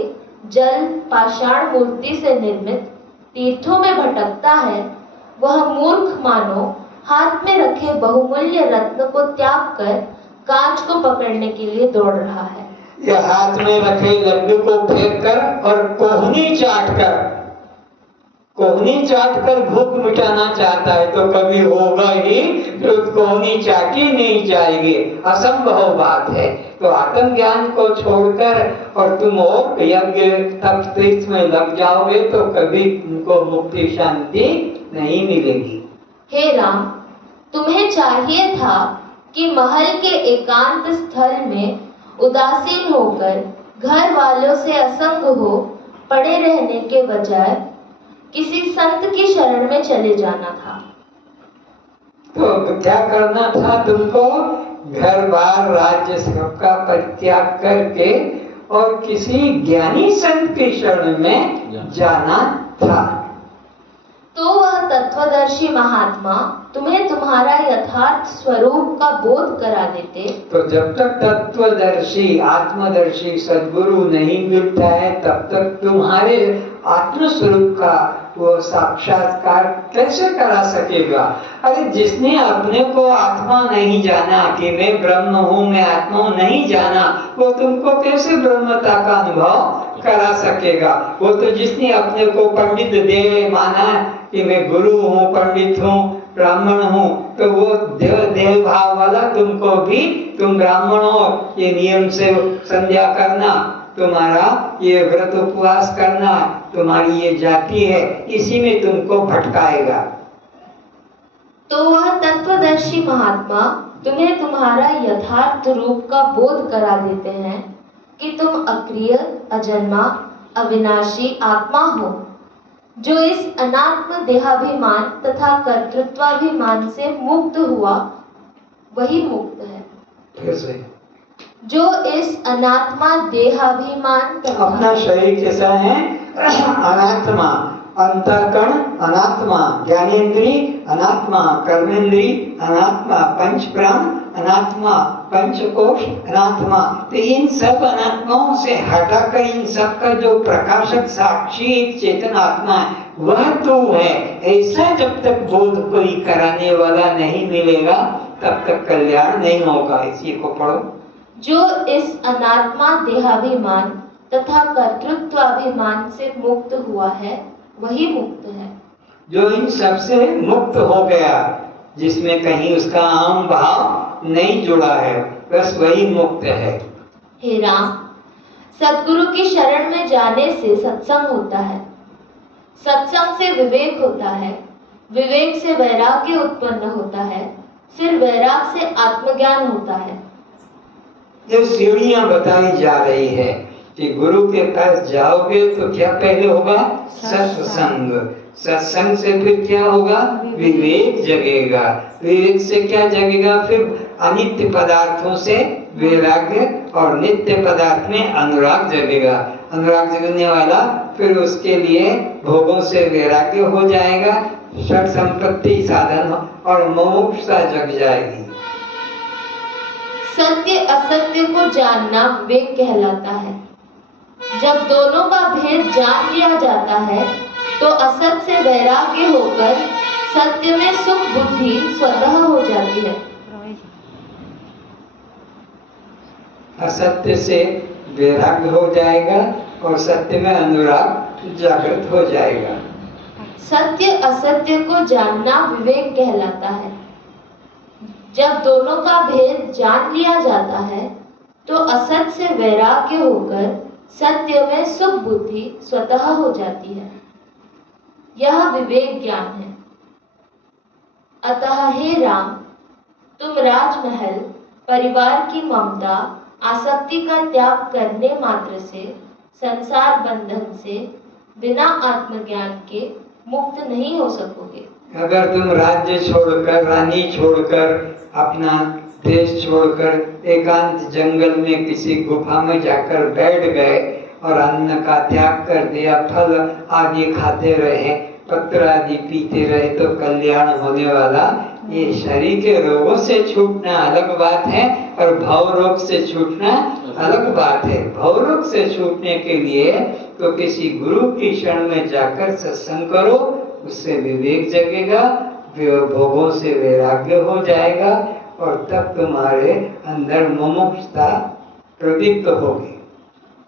जल, पाषाण, मूर्ति से निर्मित तीर्थों में भटकता है, वह मूर्ख मानो हाथ में रखे बहुमूल्य रत्न को त्याग कर कांच को पकड़ने के लिए दौड़ रहा है। यह हाथ में रखे लड्डू को फेंक कर और कोहनी चाट कर भूख मिटाना चाहता है तो कभी होगा ही, तो कोहनी चाटी नहीं जाएगी, असंभव बात है। तो आत्मज्ञान को छोड़कर और तुम और यज्ञ तप तीर्थ में लग जाओगे तो कभी तुमको मुक्ति शांति नहीं मिलेगी। हे राम, तुम्हें चाहिए था कि महल के एकांत स्थल में उदासीन होकर घर वालों से असंग हो पड़े रहने के बजाय किसी संत की शरण में चले जाना था। तो क्या करना था तुमको? घर बार राज्य सबका परित्याग करके और किसी ज्ञानी संत की शरण में जाना था। तो वह तत्वदर्शी महात्मा तुम्हें तुम्हारा यथार्थ स्वरूप का बोध करा देते। तो जब तक तत्वदर्शी, आत्मदर्शी सद्गुरु नहीं मिलता है तब तक तुम्हारे आत्म स्वरूप का वो साक्षात्कार कैसे करा सकेगा? अरे जिसने अपने को आत्मा नहीं जाना कि मैं ब्रह्म हूँ, मैं आत्मा हूँ नहीं जाना, वो तुमको कैसे ब्रह्मता का अनुभव करा सकेगा? वो तो जिसने अपने को पंडित देह माना कि मैं गुरु हूँ, पंडित हूँ, ब्राह्मण हूँ, तो वो देह भाव वाला तुमको भी तुम ब्राह्मण हो, ये नियम से संध्या करना, तुम्हारा ये व्रत उपवास करना, तुम्हारी ये जाति है, इसी में तुमको भटकाएगा। तो वह तत्वदर्शी महात्मा तुम्हें तुम्हारा यथार्थ रूप का बोध करा देते हैं कि तुम अक्रिय, अजन्मा, अविनाशी आत्मा हो, जो इस अनात्म देहाभिमान तथा कर्तृत्वाभिमान से मुक्त हुआ वही मुक्त है। फिर से जो इस अनात्मा देहाभिमान तथा अपना शरीर कैसा है? अनात्मा, अंतःकरण अनात्मा, ज्ञानेन्द्रिय अनात्मा, कर्मेंद्रिय अनात्मा, पंच प्राण अनात्मा, पंचकोश अनात्मा। तो इन सब अनात्माओं से हटाकर इन सब का जो प्रकाशक साक्षी एक चेतन आत्मा है वह तो है। ऐसा जब तक बोध कोई कराने वाला नहीं मिलेगा तब तक कल्याण नहीं होगा। इसी को पढ़ो। जो इस अनात्मा देहाभिमान तथा कर्तृत्वाभिमान से मुक्त हुआ है वही मुक्त है। जो इन सब से मुक्त हो गया, जिसमें कहीं उसका अहम भाव नहीं जुड़ा है, बस वही मुक्त है। हे राम, सद्गुरु की शरण में जाने से सत्संग होता है, सत्संग से विवेक होता है, विवेक से वैराग्य उत्पन्न होता है, फिर वैराग से आत्मज्ञान होता है। जो सीढ़ियां बताई जा रही है कि गुरु के पास जाओगे तो क्या पहले होगा? सत्संग। सत्संग से फिर क्या होगा? विवेक जगेगा। विवेक से क्या जगेगा? फिर अनित्य पदार्थों से वैराग्य और नित्य पदार्थ में अनुराग जगेगा। अनुराग जगने वाला फिर उसके लिए भोगों से वैराग्य हो जाएगा, षट संपत्ति साधन और मोक्षता जग जाएगी। सत्य असत्य को जानना विवेक कहलाता है। जब दोनों का भेद जान लिया जाता है तो असत से वैराग्य होकर सत्य में सुख बुद्धि स्वतः हो जाती है। असत्य से वैराग्य हो जाएगा और सत्य में अनुराग जागृत हो जाएगा। सत्य असत्य को जानना विवेक कहलाता है। जब दोनों का भेद जान लिया जाता है तो असत से वैराग्य होकर सत्य में सुख बुद्धि स्वतः हो जाती है। यह विवेक ज्ञान है। अतः हे राम, तुम राजमहल, परिवार की ममता, आसक्ति का त्याग करने मात्र से संसार बंधन से बिना आत्मज्ञान के मुक्त नहीं हो सकोगे। अगर तुम राज्य छोड़कर, रानी छोड़कर, अपना देश छोड़कर एकांत जंगल में किसी गुफा में जाकर बैठ गए और अन्न का त्याग कर दिया, फल आदि खाते रहे, पत्र आदि पीते रहे तो कल्याण होने वाला। ये शरीर के रोगों से छूटना अलग बात है और भव रोग से छूटना अलग बात है। भव रोग से छूटने के लिए तो किसी गुरु की शरण में जाकर सत्संग करो, उससे विवेक जगेगा, भोगों से वैराग्य हो जाएगा और तब तुम्हारे अंदर मुमुक्षुता प्रदीप्त होगी।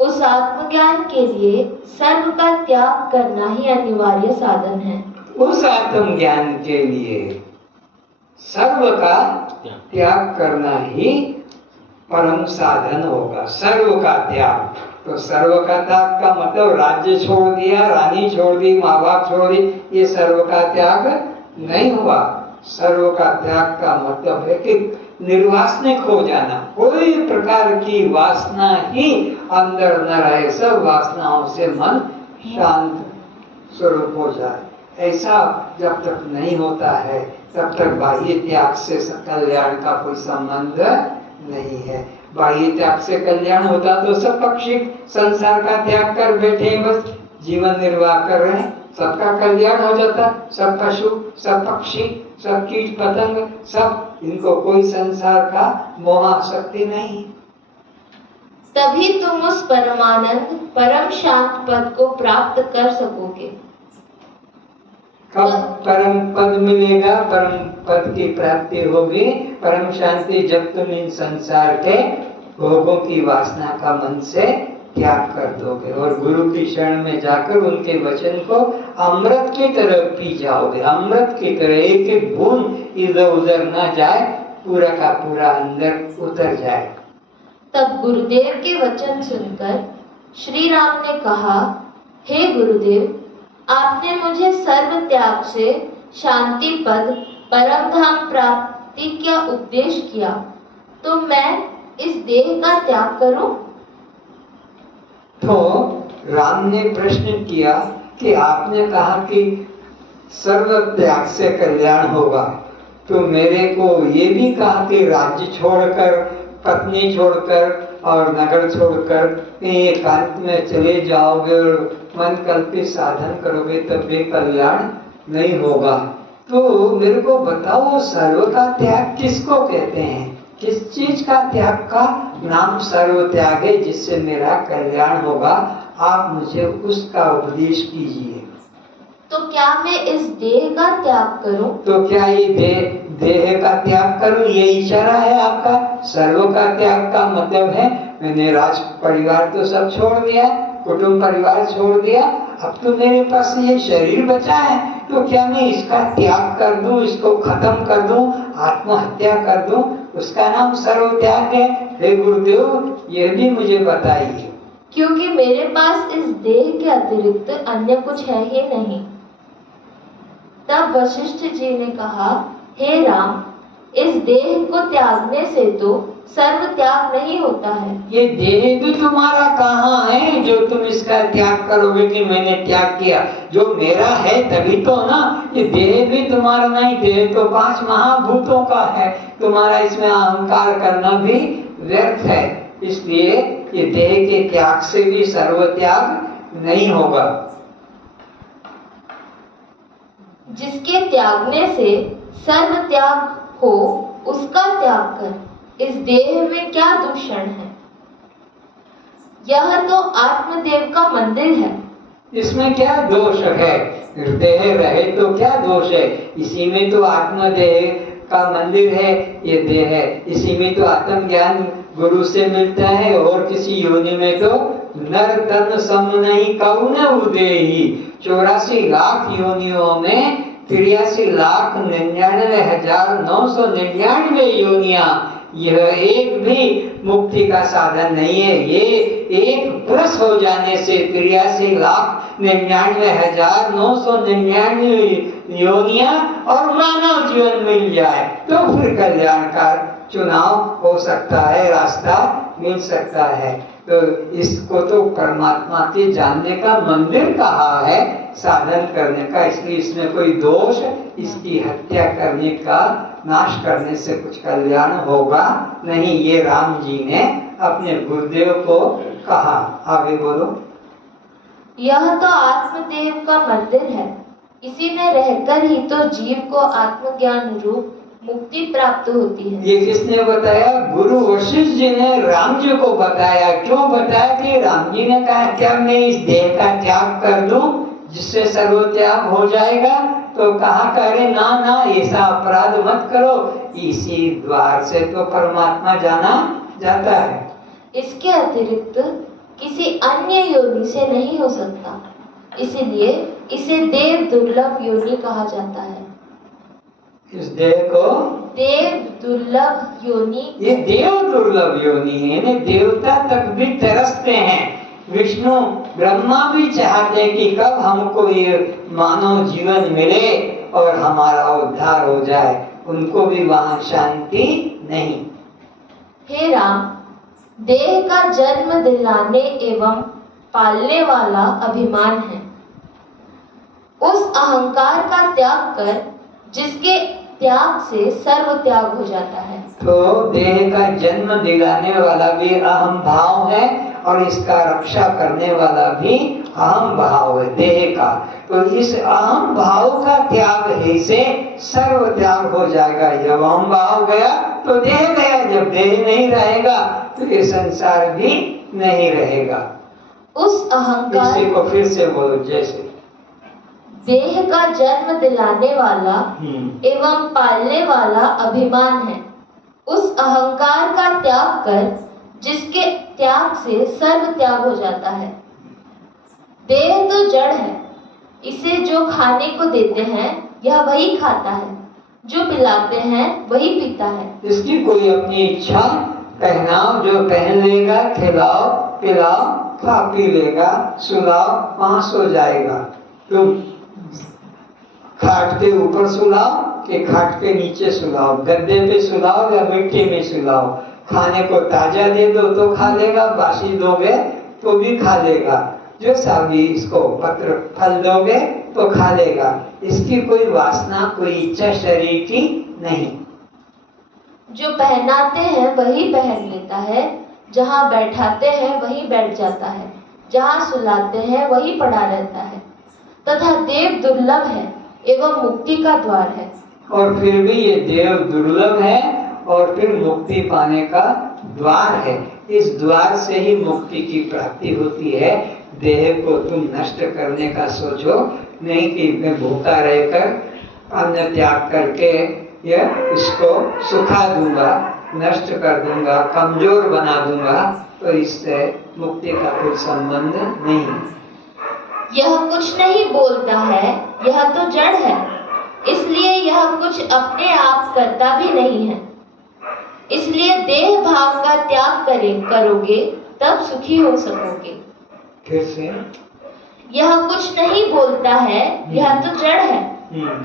उस आत्मज्ञान के लिए सर्व का त्याग करना ही अनिवार्य साधन है। उस आत्मज्ञान के लिए सर्व का त्याग करना ही परम साधन होगा। सर्व का त्याग, तो सर्व का त्याग का मतलब राज्य छोड़ दिया, रानी छोड़ दी, माँ बाप छोड़ दी, ये सर्व का त्याग नहीं हुआ। सर्व का त्याग का मतलब है कि निर्वासनिक हो जाना, कोई प्रकार की वासना ही अंदर न रहे, सब वासनाओं से मन शांत स्वरूप हो जाए। ऐसा जब तक नहीं होता है तब तक बाह्य त्याग से कल्याण का कोई संबंध नहीं है। बाह्य त्याग से कल्याण होता तो सब पक्षी संसार का त्याग कर बैठे, बस जीवन निर्वाह कर रहे हैं, सबका कल्याण हो जाता। सब पशु, सब पक्षी, सब कीट पतंग, सब, इनको कोई संसार का मोह आसक्ति नहीं। तभी तुम उस परमानंद परम शांत पद को प्राप्त कर सकोगे। कब परम पद मिलेगा? परम पद की प्राप्ति होगी, परम शांति, जब तुम इन संसार के भोगों की वासना का मन से त्याग कर दोगे और गुरु की शरण में जाकर उनके वचन को अमृत की तरह पी जाओगे। अमृत की तरह एक एक बूंद इधर उधर न जाए, पूरा का पूरा अंदर उतर जाए। तब गुरुदेव के वचन सुनकर श्री राम ने कहा, हे गुरुदेव, आपने मुझे सर्व त्याग से शांति पद परम धाम प्राप्ति का उपदेश किया, तो मैं इस देह का त्याग करूं? तो राम ने प्रश्न किया कि आपने कहा कि सर्व त्याग से कल्याण होगा, तो मेरे को ये भी कहा कि राज्य छोड़कर, पत्नी छोड़कर और नगर छोड़कर एकांत में चले जाओगे और मन कल्पित साधन करोगे तब भी कल्याण नहीं होगा। तो मेरे को बताओ, सर्व का त्याग किसको कहते हैं? किस चीज का त्याग का नाम सर्व त्याग है जिससे मेरा कल्याण होगा? आप मुझे उसका उपदेश कीजिए। तो क्या मैं इस देह का त्याग करूं? तो क्या ये देह का त्याग करूं, ये इशारा है आपका? सर्व का त्याग का मतलब है मैंने राज परिवार तो सब छोड़ दिया, कुटुंब परिवार छोड़ दिया, अब तो मेरे पास ये शरीर बचा है, तो क्या मैं इसका त्याग कर दूं, इसको खत्म कर दूं, आत्महत्या कर दूं? उसका नाम सर्व त्याग है? हे गुरुदेव, ये भी मुझे बताइए। क्योंकि मेरे पास इस देह के अतिरिक्त अन्य कुछ है ही नहीं। तब वशिष्ठ जी ने कहा, हे राम, इस देह को त्यागने से तो सर्व त्याग नहीं होता है। ये देह भी तुम्हारा कहाँ है जो तुम इसका त्याग करोगे कि मैंने त्याग किया? जो मेरा है तभी तो ना। ये देह भी तुम्हारा नहीं, देह तो 5 महाभूतों का है, तुम्हारा इसमें अहंकार करना भी व्यर्थ है। इसलिए ये देह के त्याग से भी सर्व त्याग नहीं होगा। जिसके त्यागने से सर्व त्याग हो उसका त्याग कर, इस देह में क्या दूषण है? यह तो आत्मदेव का मंदिर है। इसमें क्या दोष है? देह रहे तो क्या दोष है? इसी में तो आत्मदेह का मंदिर है। ये देह है, इसी में तो आत्म ज्ञान गुरु से मिलता है, और किसी योनि में तो नर तन सम नहीं कौन उदेही। 84 लाख योनियों में 83,99,999 योनियां, यह एक भी मुक्ति का साधन नहीं है। ये एक प्लस हो जाने से 83,99,999 योनियां और मानव जीवन मिल जाए तो फिर कल्याण का चुनाव हो सकता है, रास्ता मिल सकता है। तो इसको तो परमात्मा के जानने का मंदिर कहा है, साधन करने का। इसलिए इसमें कोई दोष, इसकी हत्या करने का, नाश करने से कुछ कल्याण होगा नहीं। ये राम जी ने अपने गुरुदेव को कहा। आगे बोलो। यह तो आत्मदेव का मंदिर है, इसी में रहकर ही तो जीव को आत्मज्ञान रूप मुक्ति प्राप्त होती है। ये किसने बताया? गुरु वशिष्ठ जी ने राम जी को बताया। क्यों बताया? कि राम जी ने कहा क्या मैं इस देह का त्याग कर दूं जिससे सर्व त्याग हो जाएगा? तो कहा करे ना ना, ऐसा अपराध मत करो, इसी द्वार से तो परमात्मा जाना जाता है। इसके अतिरिक्त किसी अन्य योनि से नहीं हो सकता, इसलिए इसे देव दुर्लभ योनि कहा जाता है। इस देह को देव दुर्लभ योनि, ये देव दुर्लभ योनि है। इन्हें देवता तक भी तरसते हैं। विष्णु ब्रह्मा भी चाहते हैं कि कब हमको ये मानव जीवन मिले और हमारा उद्धार हो जाए, उनको भी वहां शांति नहीं। हे राम, देह का जन्म दिलाने एवं पालने वाला अभिमान है। उस अहंकार का त्याग कर जिसके त्याग से सर्व त्याग हो जाता है। तो देह का जन्म दिलाने वाला भी अहम भाव है और इसका रक्षा करने वाला भी अहम भाव है देह का। तो इस अहम भाव का त्याग है से सर्व त्याग हो जाएगा। जब अहम भाव गया तो देह गया, जब देह नहीं रहेगा तो ये संसार भी नहीं रहेगा। उस अहंकार, इसी को फिर से बोलो। जैसे देह का जन्म दिलाने वाला एवं पालने वाला अभिमान है। उस अहंकार का त्याग कर जिसके त्याग से सर्व त्याग हो जाता है। देह तो जड़ है, इसे जो खाने को देते हैं यह वही खाता है, जो पिलाते हैं वही पीता है। इसकी कोई अपनी इच्छा, पहनाओ जो पहन लेगा, खिलाओ पिलाओ, खा पी लेगा, सुलाओ वहां सो जाएगा। तुम खाट के ऊपर सुलाओ, कि खाट के नीचे सुलाओ, गद्दे पे सुलाओ या मिट्टी में सुलाओ, खाने को ताजा दे दो तो खा लेगा, बासी दोगे तो भी खा लेगा, जो सागी इसको पत्र फल दोगे तो खा लेगा। इसकी कोई वासना, कोई इच्छा शरीर की नहीं। जो पहनाते हैं वही पहन लेता है, जहाँ बैठाते हैं वही बैठ जाता है, जहाँ सुलाते हैं वही पड़ा रहता है, तथा देव दुर्लभ है एवं मुक्ति का द्वार है। और फिर भी ये देव दुर्लभ है और फिर मुक्ति पाने का द्वार है। इस द्वार से ही मुक्ति की प्राप्ति होती है। देह को तुम नष्ट करने का सोचो नहीं कि मैं भूखा रहकर अन्न त्याग करके या इसको सुखा दूंगा, नष्ट कर दूंगा, कमजोर बना दूंगा, तो इससे मुक्ति का कोई संबंध नहीं। यह कुछ नहीं बोलता है, यह तो जड़ है, इसलिए यह कुछ अपने आप करता भी नहीं है। इसलिए देह भाव का त्याग करोगे तब सुखी हो सकोगे। फिर से यह कुछ नहीं बोलता है, यह तो जड़ है,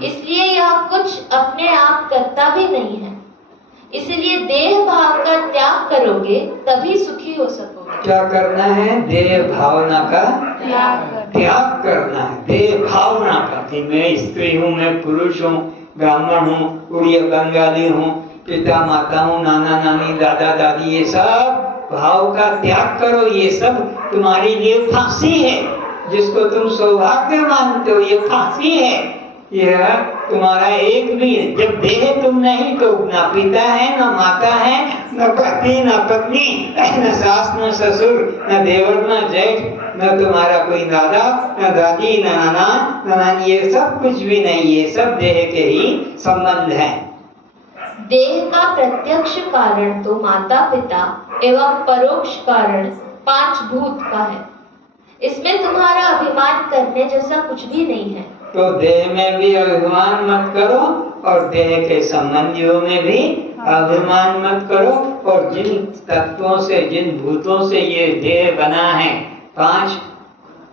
इसलिए यह कुछ अपने आप करता भी नहीं है। इसलिए देह भाव का त्याग करोगे तभी सुखी हो सकोगे। क्या करना है? देह भावना का त्याग करना है। देह भावना का कि मैं स्त्री हूँ, मैं पुरुष हूँ, ब्राह्मण हूँ, उड़िया बंगाली हूँ, पिता माता हूँ, नाना नानी, दादा दादी, ये सब भाव का त्याग करो। ये सब तुम्हारे लिए फांसी है, जिसको तुम सौभाग्य मानते हो, ये फांसी है। यह तुम्हारा एक भी है। जब देह तुम नहीं तो ना पिता है, ना माता है, न पति, न पत्नी, न सास, न ससुर, न देवर, न जेठ, न तुम्हारा कोई दादा, न दादी, न नाना, न नानी, ये सब कुछ भी नहीं। ये सब देह के ही संबंध है। देह का प्रत्यक्ष कारण तो माता पिता एवं परोक्ष कारण पांच भूत का है। इसमें तुम्हारा अभिमान करने जैसा कुछ भी नहीं है। तो देह में भी अभिमान मत करो और देह के संबंधियों में भी अभिमान मत करो। और जिन तत्वों से, जिन भूतों से ये देह बना है, पांच,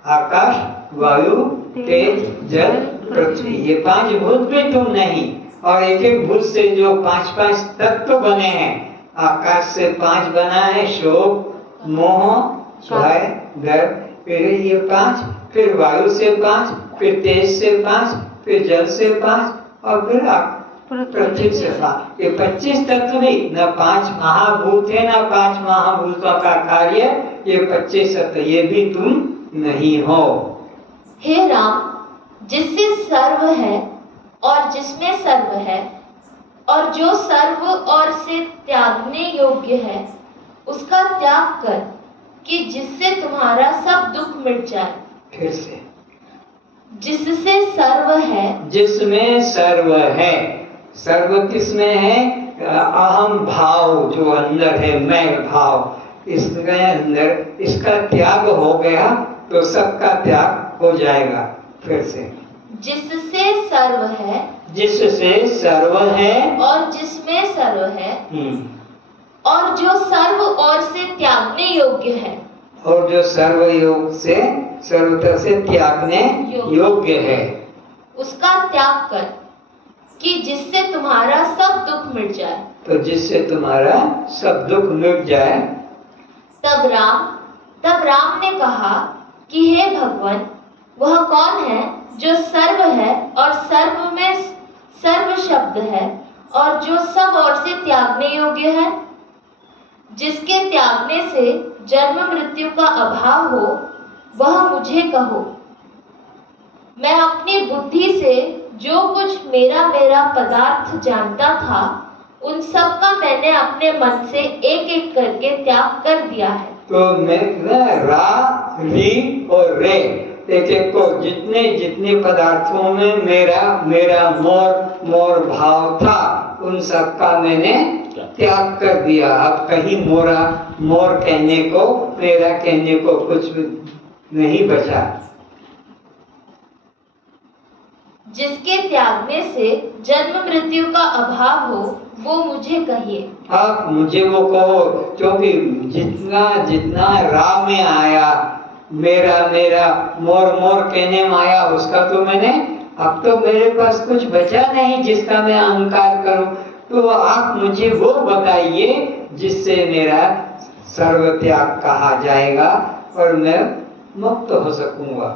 आकाश, वायु, तेज, जल, पृथ्वी, ये पांच भूत भी तुम नहीं। और एक एक भूत से जो पांच पांच तत्व बने हैं, आकाश से पांच बना है, शोक, मोह, भय, डर, फिर ये पांच, फिर वायु से पांच, फिर तेज से पांच, फिर जल से पांच, और फिर पृथ्वी से पांच। ये 25 तत्व भी, न 5 महाभूत है, न 5 महाभूतों का कार्य, ये 25 तत्व, ये भी तुम नहीं हो। हे राम, जिससे सर्व है और जिसमें सर्व है, और जो सर्व और से त्यागने योग्य है, उसका त्याग कर कि जिससे तुम्हारा सब दुख मिट जाए। फिर से, जिससे सर्व है, जिसमें सर्व है। सर्व किसमें है? अहम भाव जो अंदर है, मैं भाव, इसके अंदर इसका त्याग हो गया तो सबका त्याग हो जाएगा। फिर से, जिससे सर्व है, जिससे सर्व है और जिसमें सर्व है, और जो सर्व और से त्यागने योग्य है, और जो सर्व योग से, सर्वता से त्यागने योग्य है, उसका त्याग कर कि जिससे तुम्हारा सब दुख मिट जाए। तो जिससे तुम्हारा सब दुख मिट जाए। तब राम ने कहा कि हे भगवान, वह कौन है जो सर्व है और सर्व में सर्व शब्द है, और जो सब और से त्यागने योग्य है, जिसके त्यागने से जन्म मृत्यु का अभाव हो, वह मुझे कहो। मैं अपनी बुद्धि से जो कुछ मेरा पदार्थ जानता था, उन सब का मैंने अपने मन से एक एक करके त्याग कर दिया है। तो मैं रा, री और रे, एक एक को जितने जितने पदार्थों में मेरा मोर भाव था, उन सब का मैंने त्याग कर दिया। अब कहीं मोर कहने को, मेरा कहने को कुछ नहीं बचा। जिसके त्यागने से जन्म मृत्यु का अभाव हो, वो मुझे कहिए। आप मुझे वो कहो, क्योंकि जितना रा में आया, मेरा मोर कहने में आया, उसका तो मैंने अब तो मेरे पास कुछ बचा नहीं जिसका मैं अहंकार करूं, तो आप मुझे वो बताइए जिससे मेरा सर्वत्याग कहा जाएगा और मैं मुक्त हो सकूंगा।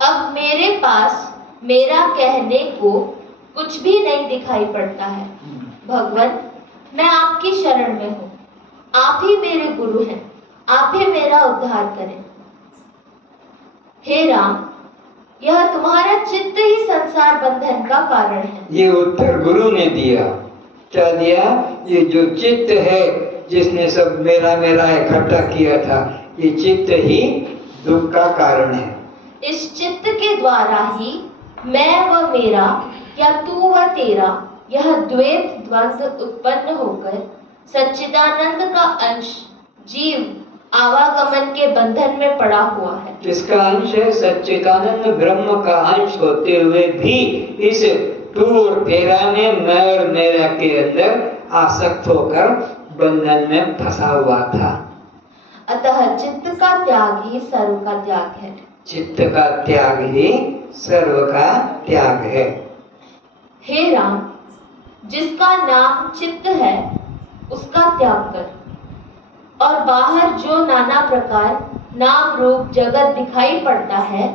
अब मेरे पास मेरा कहने को कुछ भी नहीं दिखाई पड़ता है। भगवान, मैं आपकी शरण में हूँ, आप ही मेरे गुरु हैं, आप ही मेरा उद्धार करें। हे राम, यह तुम्हारा चित्त ही संसार बंधन का कारण है। ये उत्तर गुरु ने दिया। क्या दिया? ये जो चित्त है जिसने सब मेरा मेरा इकट्ठा किया था, ये चित्त ही दुख का कारण है। इस चित्त के द्वारा ही मैं व मेरा या तू व तेरा यह द्वैत द्वंद्व उत्पन्न होकर सच्चिदानंद का अंश जीव आवागमन के बंधन में पड़ा हुआ है। किसका अंश है? सच्चिदानंद ब्रह्म का अंश होते हुए भी इस तू और तेरा में, मैं और मेरा के अंदर आसक्त होकर बंधन में फंसा हुआ था। अतः चित्त का त्याग ही सर्व का त्याग है। चित्त का त्याग ही सर्व का त्याग है। हे राम, जिसका नाम चित्त है उसका त्याग कर, और बाहर जो नाना प्रकार नाम रूप जगत दिखाई पड़ता है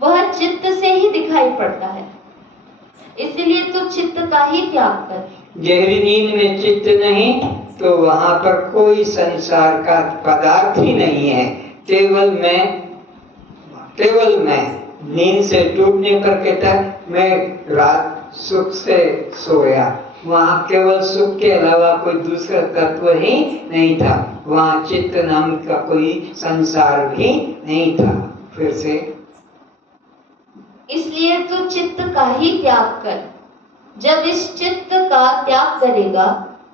वह चित्त से ही दिखाई पड़ता है, इसलिए तू चित्त का ही त्याग कर। गहरी नींद में चित्त नहीं तो वहां पर कोई संसार का पदार्थ ही नहीं है, केवल मैं नींद से टूटने पर कहता मैं रात सुख से सोया, वहां केवल सुख के अलावा कोई दूसरा तत्व ही नहीं था, वहां चित्त नाम का कोई संसार भी नहीं था। फिर से इसलिए तू चित्त का ही त्याग कर। जब इस चित्त का त्याग करेगा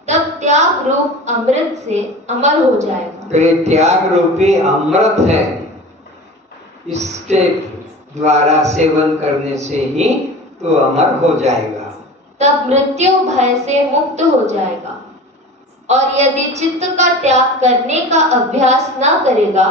तब त्याग रूप अमृत से अमर हो जाएगा। तो ये त्याग रूपी अमृत है, इसके द्वारा सेवन करने से ही तो अमर हो जाएगा। तब मृत्यु भय से मुक्त हो जाएगा। और यदि चित्त का त्याग करने का अभ्यास न करेगा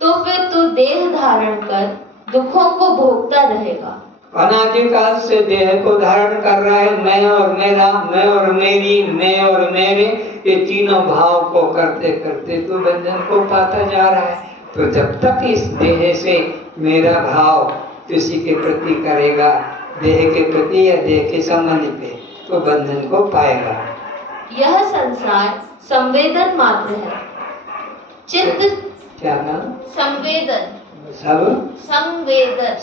तो फिर तू देह धारण कर दुखों को भोगता रहेगा। अनादिकाल से देह को धारण कर रहा है, मैं और मेरा, मैं और मेरी, मैं और मेरे, ये तीनों भाव को करते करते तो बंधन को पाता जा रहा है। तो जब तक इस देह से मेरा भाव किसी के प्रति करेगा, देह के प्रति या देह के संबंध पे, तो बंधन को पाएगा। यह संसार संवेदन मात्र है। चित्त क्या नाम? संवेदन। सब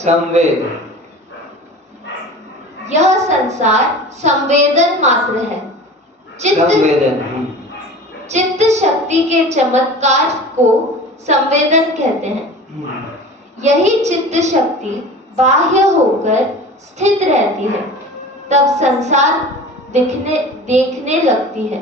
संवेद। यह संसार संवेदन मात्र है। चित्त शक्ति के चमत्कार को संवेदन कहते हैं। यही चित्त शक्ति बाह्य होकर स्थित रहती है, तब संसार देखने लगती है।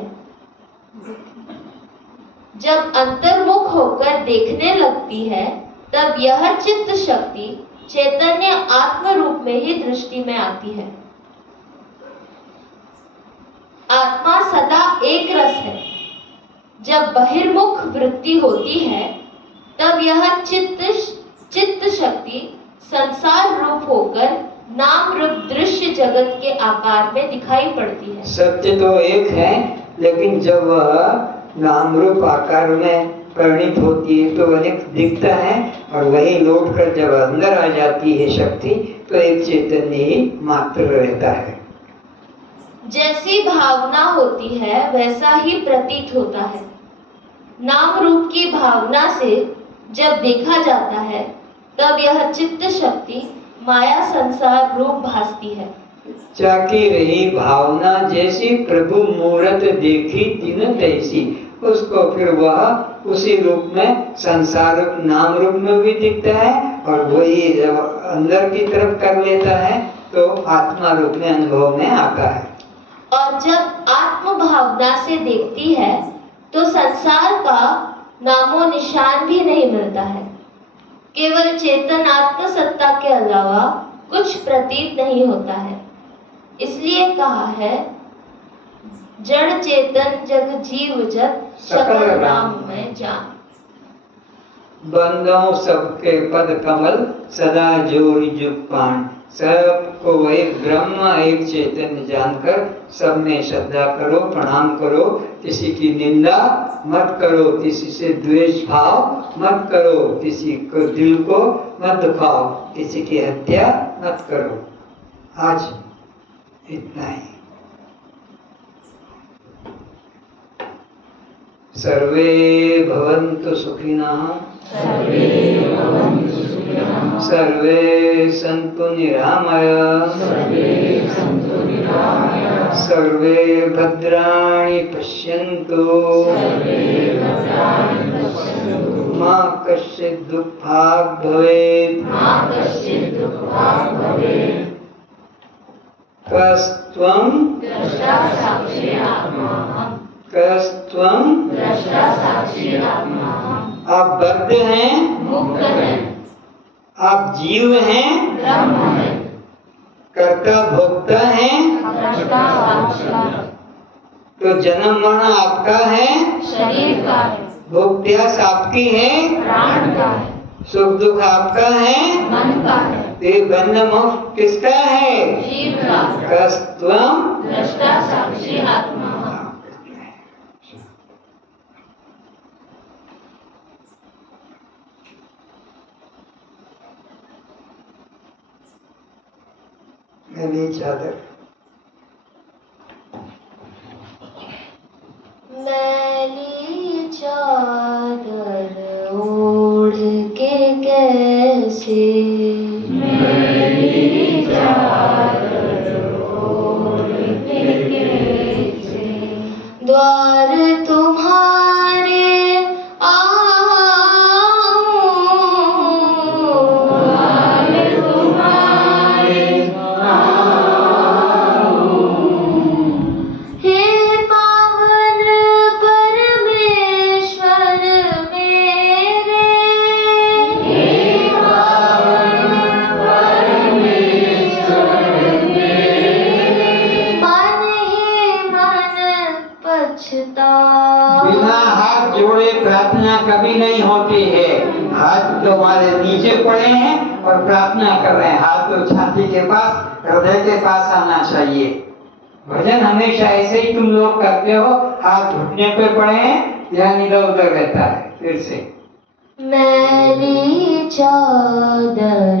जब अंतर्मुख होकर देखने लगती है तब यह चित्त शक्ति चैतन्य आत्म रूप में ही दृष्टि में आती है। आत्मा सदा एक रस है। जब बहिर्मुख वृत्ति होती है तब यह चित्त शक्ति संसार रूप होकर नाम रूप दृश्य जगत के आकार में दिखाई पड़ती है। सत्य तो एक है, लेकिन जब वह नाम रूप आकार में परिणित होती है तो अनेक दिखता है, और वही लौट कर जब अंदर आ जाती है शक्ति तो एक चैतन्य ही मात्र रहता है। जैसी भावना होती है वैसा ही प्रतीत होता है। नाम रूप की भावना से जब देखा जाता है तब यह चित्त शक्ति माया संसार रूप भासती है। चाकी रही भावना जैसी प्रभु मूरत देखी तीन तैसी, उसको फिर वह उसी रूप में संसार रूप नाम रूप में भी दिखता है, और वही जब अंदर की तरफ कर लेता है तो आत्मा रूप में अनुभव में आता है। और जब आत्म भावना से देखती है तो संसार का नामो निशान भी नहीं मिलता है। केवल चेतन आत्म सत्ता के अलावा कुछ प्रतीत नहीं होता है। इसलिए कहा है, जड़ चेतन जग जीव जत सकल राम में जान। बंदों सबके पद कमल सदा जोरी जुपान। सबको एक ब्रह्म एक चैतन्य जानकर सब में श्रद्धा करो, प्रणाम करो। किसी की निंदा मत करो, किसी से द्वेष भाव मत करो, किसी को दिल को मत दुखाओ, किसी की हत्या मत करो। आज इतना ही। सर्वे भवन्तु सुखिनः, सर्वे सन्तु निरामयाः, सर्वे भद्राणि पश्यन्तु, मा कश्चित् दुःखात् भवेत्। कस्त्वं कस्त्वं आप बद्ध हैं, मुक्त है, आप जीव हैं, ब्रह्म है, कर्ता भोक्ता हैं। तो जन्म मरण आपका है, शरीर का है, भोग प्यास आपकी है, प्राण का है, सुख दुख आपका है, मन का है, ये बंध मोक्ष किसका है? जीव का है। कस्त्वं दृष्टा साक्षी आत्मा। मैली चादर, मैली चादर ओढ़ के कैसे, मैली चादर ओढ़ के कैसे, द्वार तुम्हारे बिना हाथ जोड़े प्रार्थना कभी नहीं होती है। हाथ तुम्हारे नीचे पड़े हैं और प्रार्थना कर रहे हैं। हाथ तो छाती के पास, हृदय के पास आना चाहिए। भजन हमेशा ऐसे ही तुम लोग करते हो, हाथ घुटने पे पड़े हैं, ध्यान इधर उधर रहता है। फिर से मैली चादर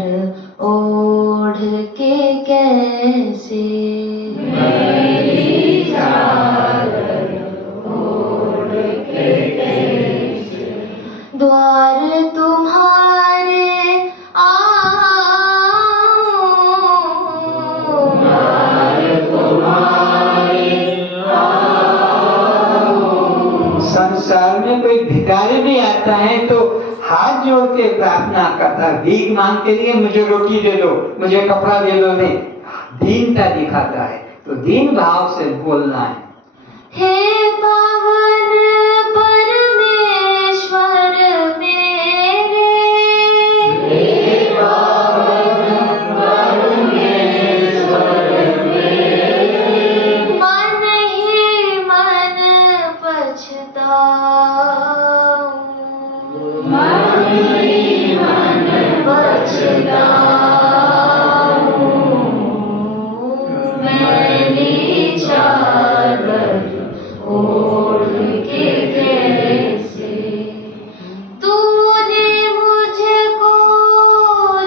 ओढ़ के कैसे, मैली चादर ओढ़ के कैसे, द्वार तुम्हारे संसार में कोई भिखारी भी आता है तो हाथ जोड़ के प्रार्थना करता है, भीख मांग के लिए मुझे रोटी दे दो, मुझे कपड़ा दे दो, नहीं, दीनता दिखाता है। तो दीन भाव से बोलना है। हे पावन परमेश्वर मेरे, हे पावन परमेश्वर मेरे, मन ही मन पछताऊं, मन ही मन पछताऊं, मैली चादर ओढ़ के कैसे, तूने मुझको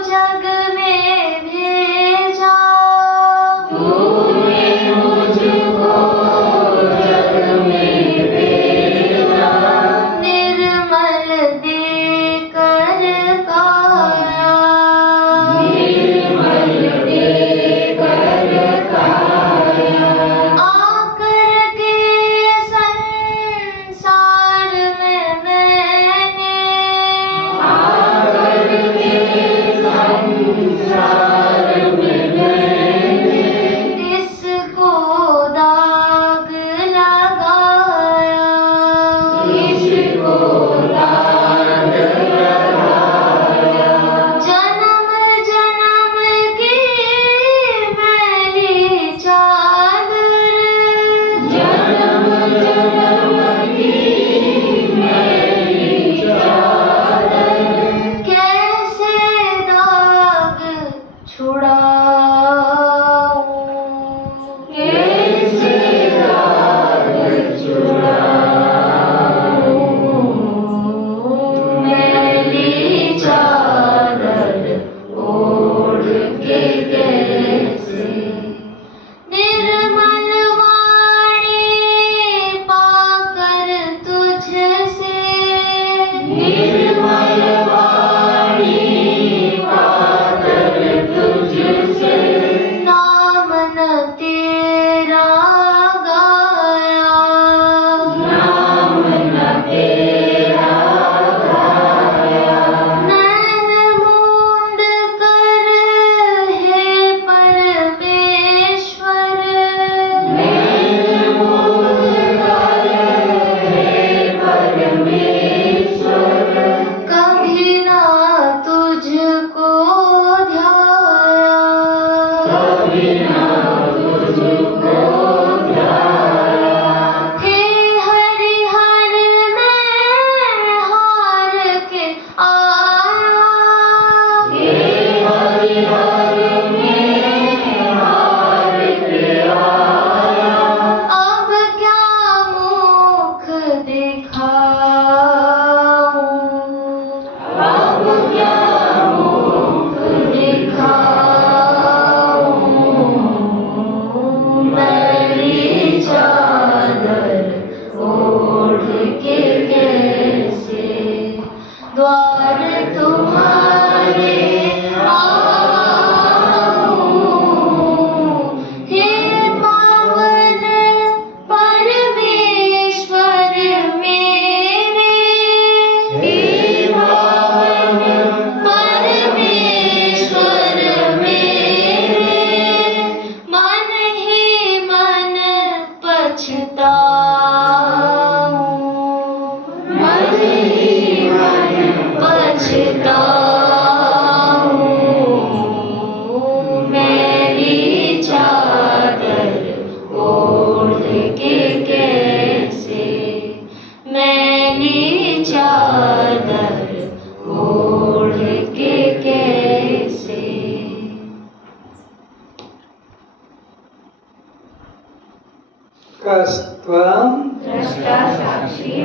जग में भेजा, तूने मुझको जग में भेजा,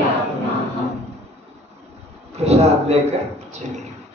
आत्मा हम। प्रसाद लेकर चलिए।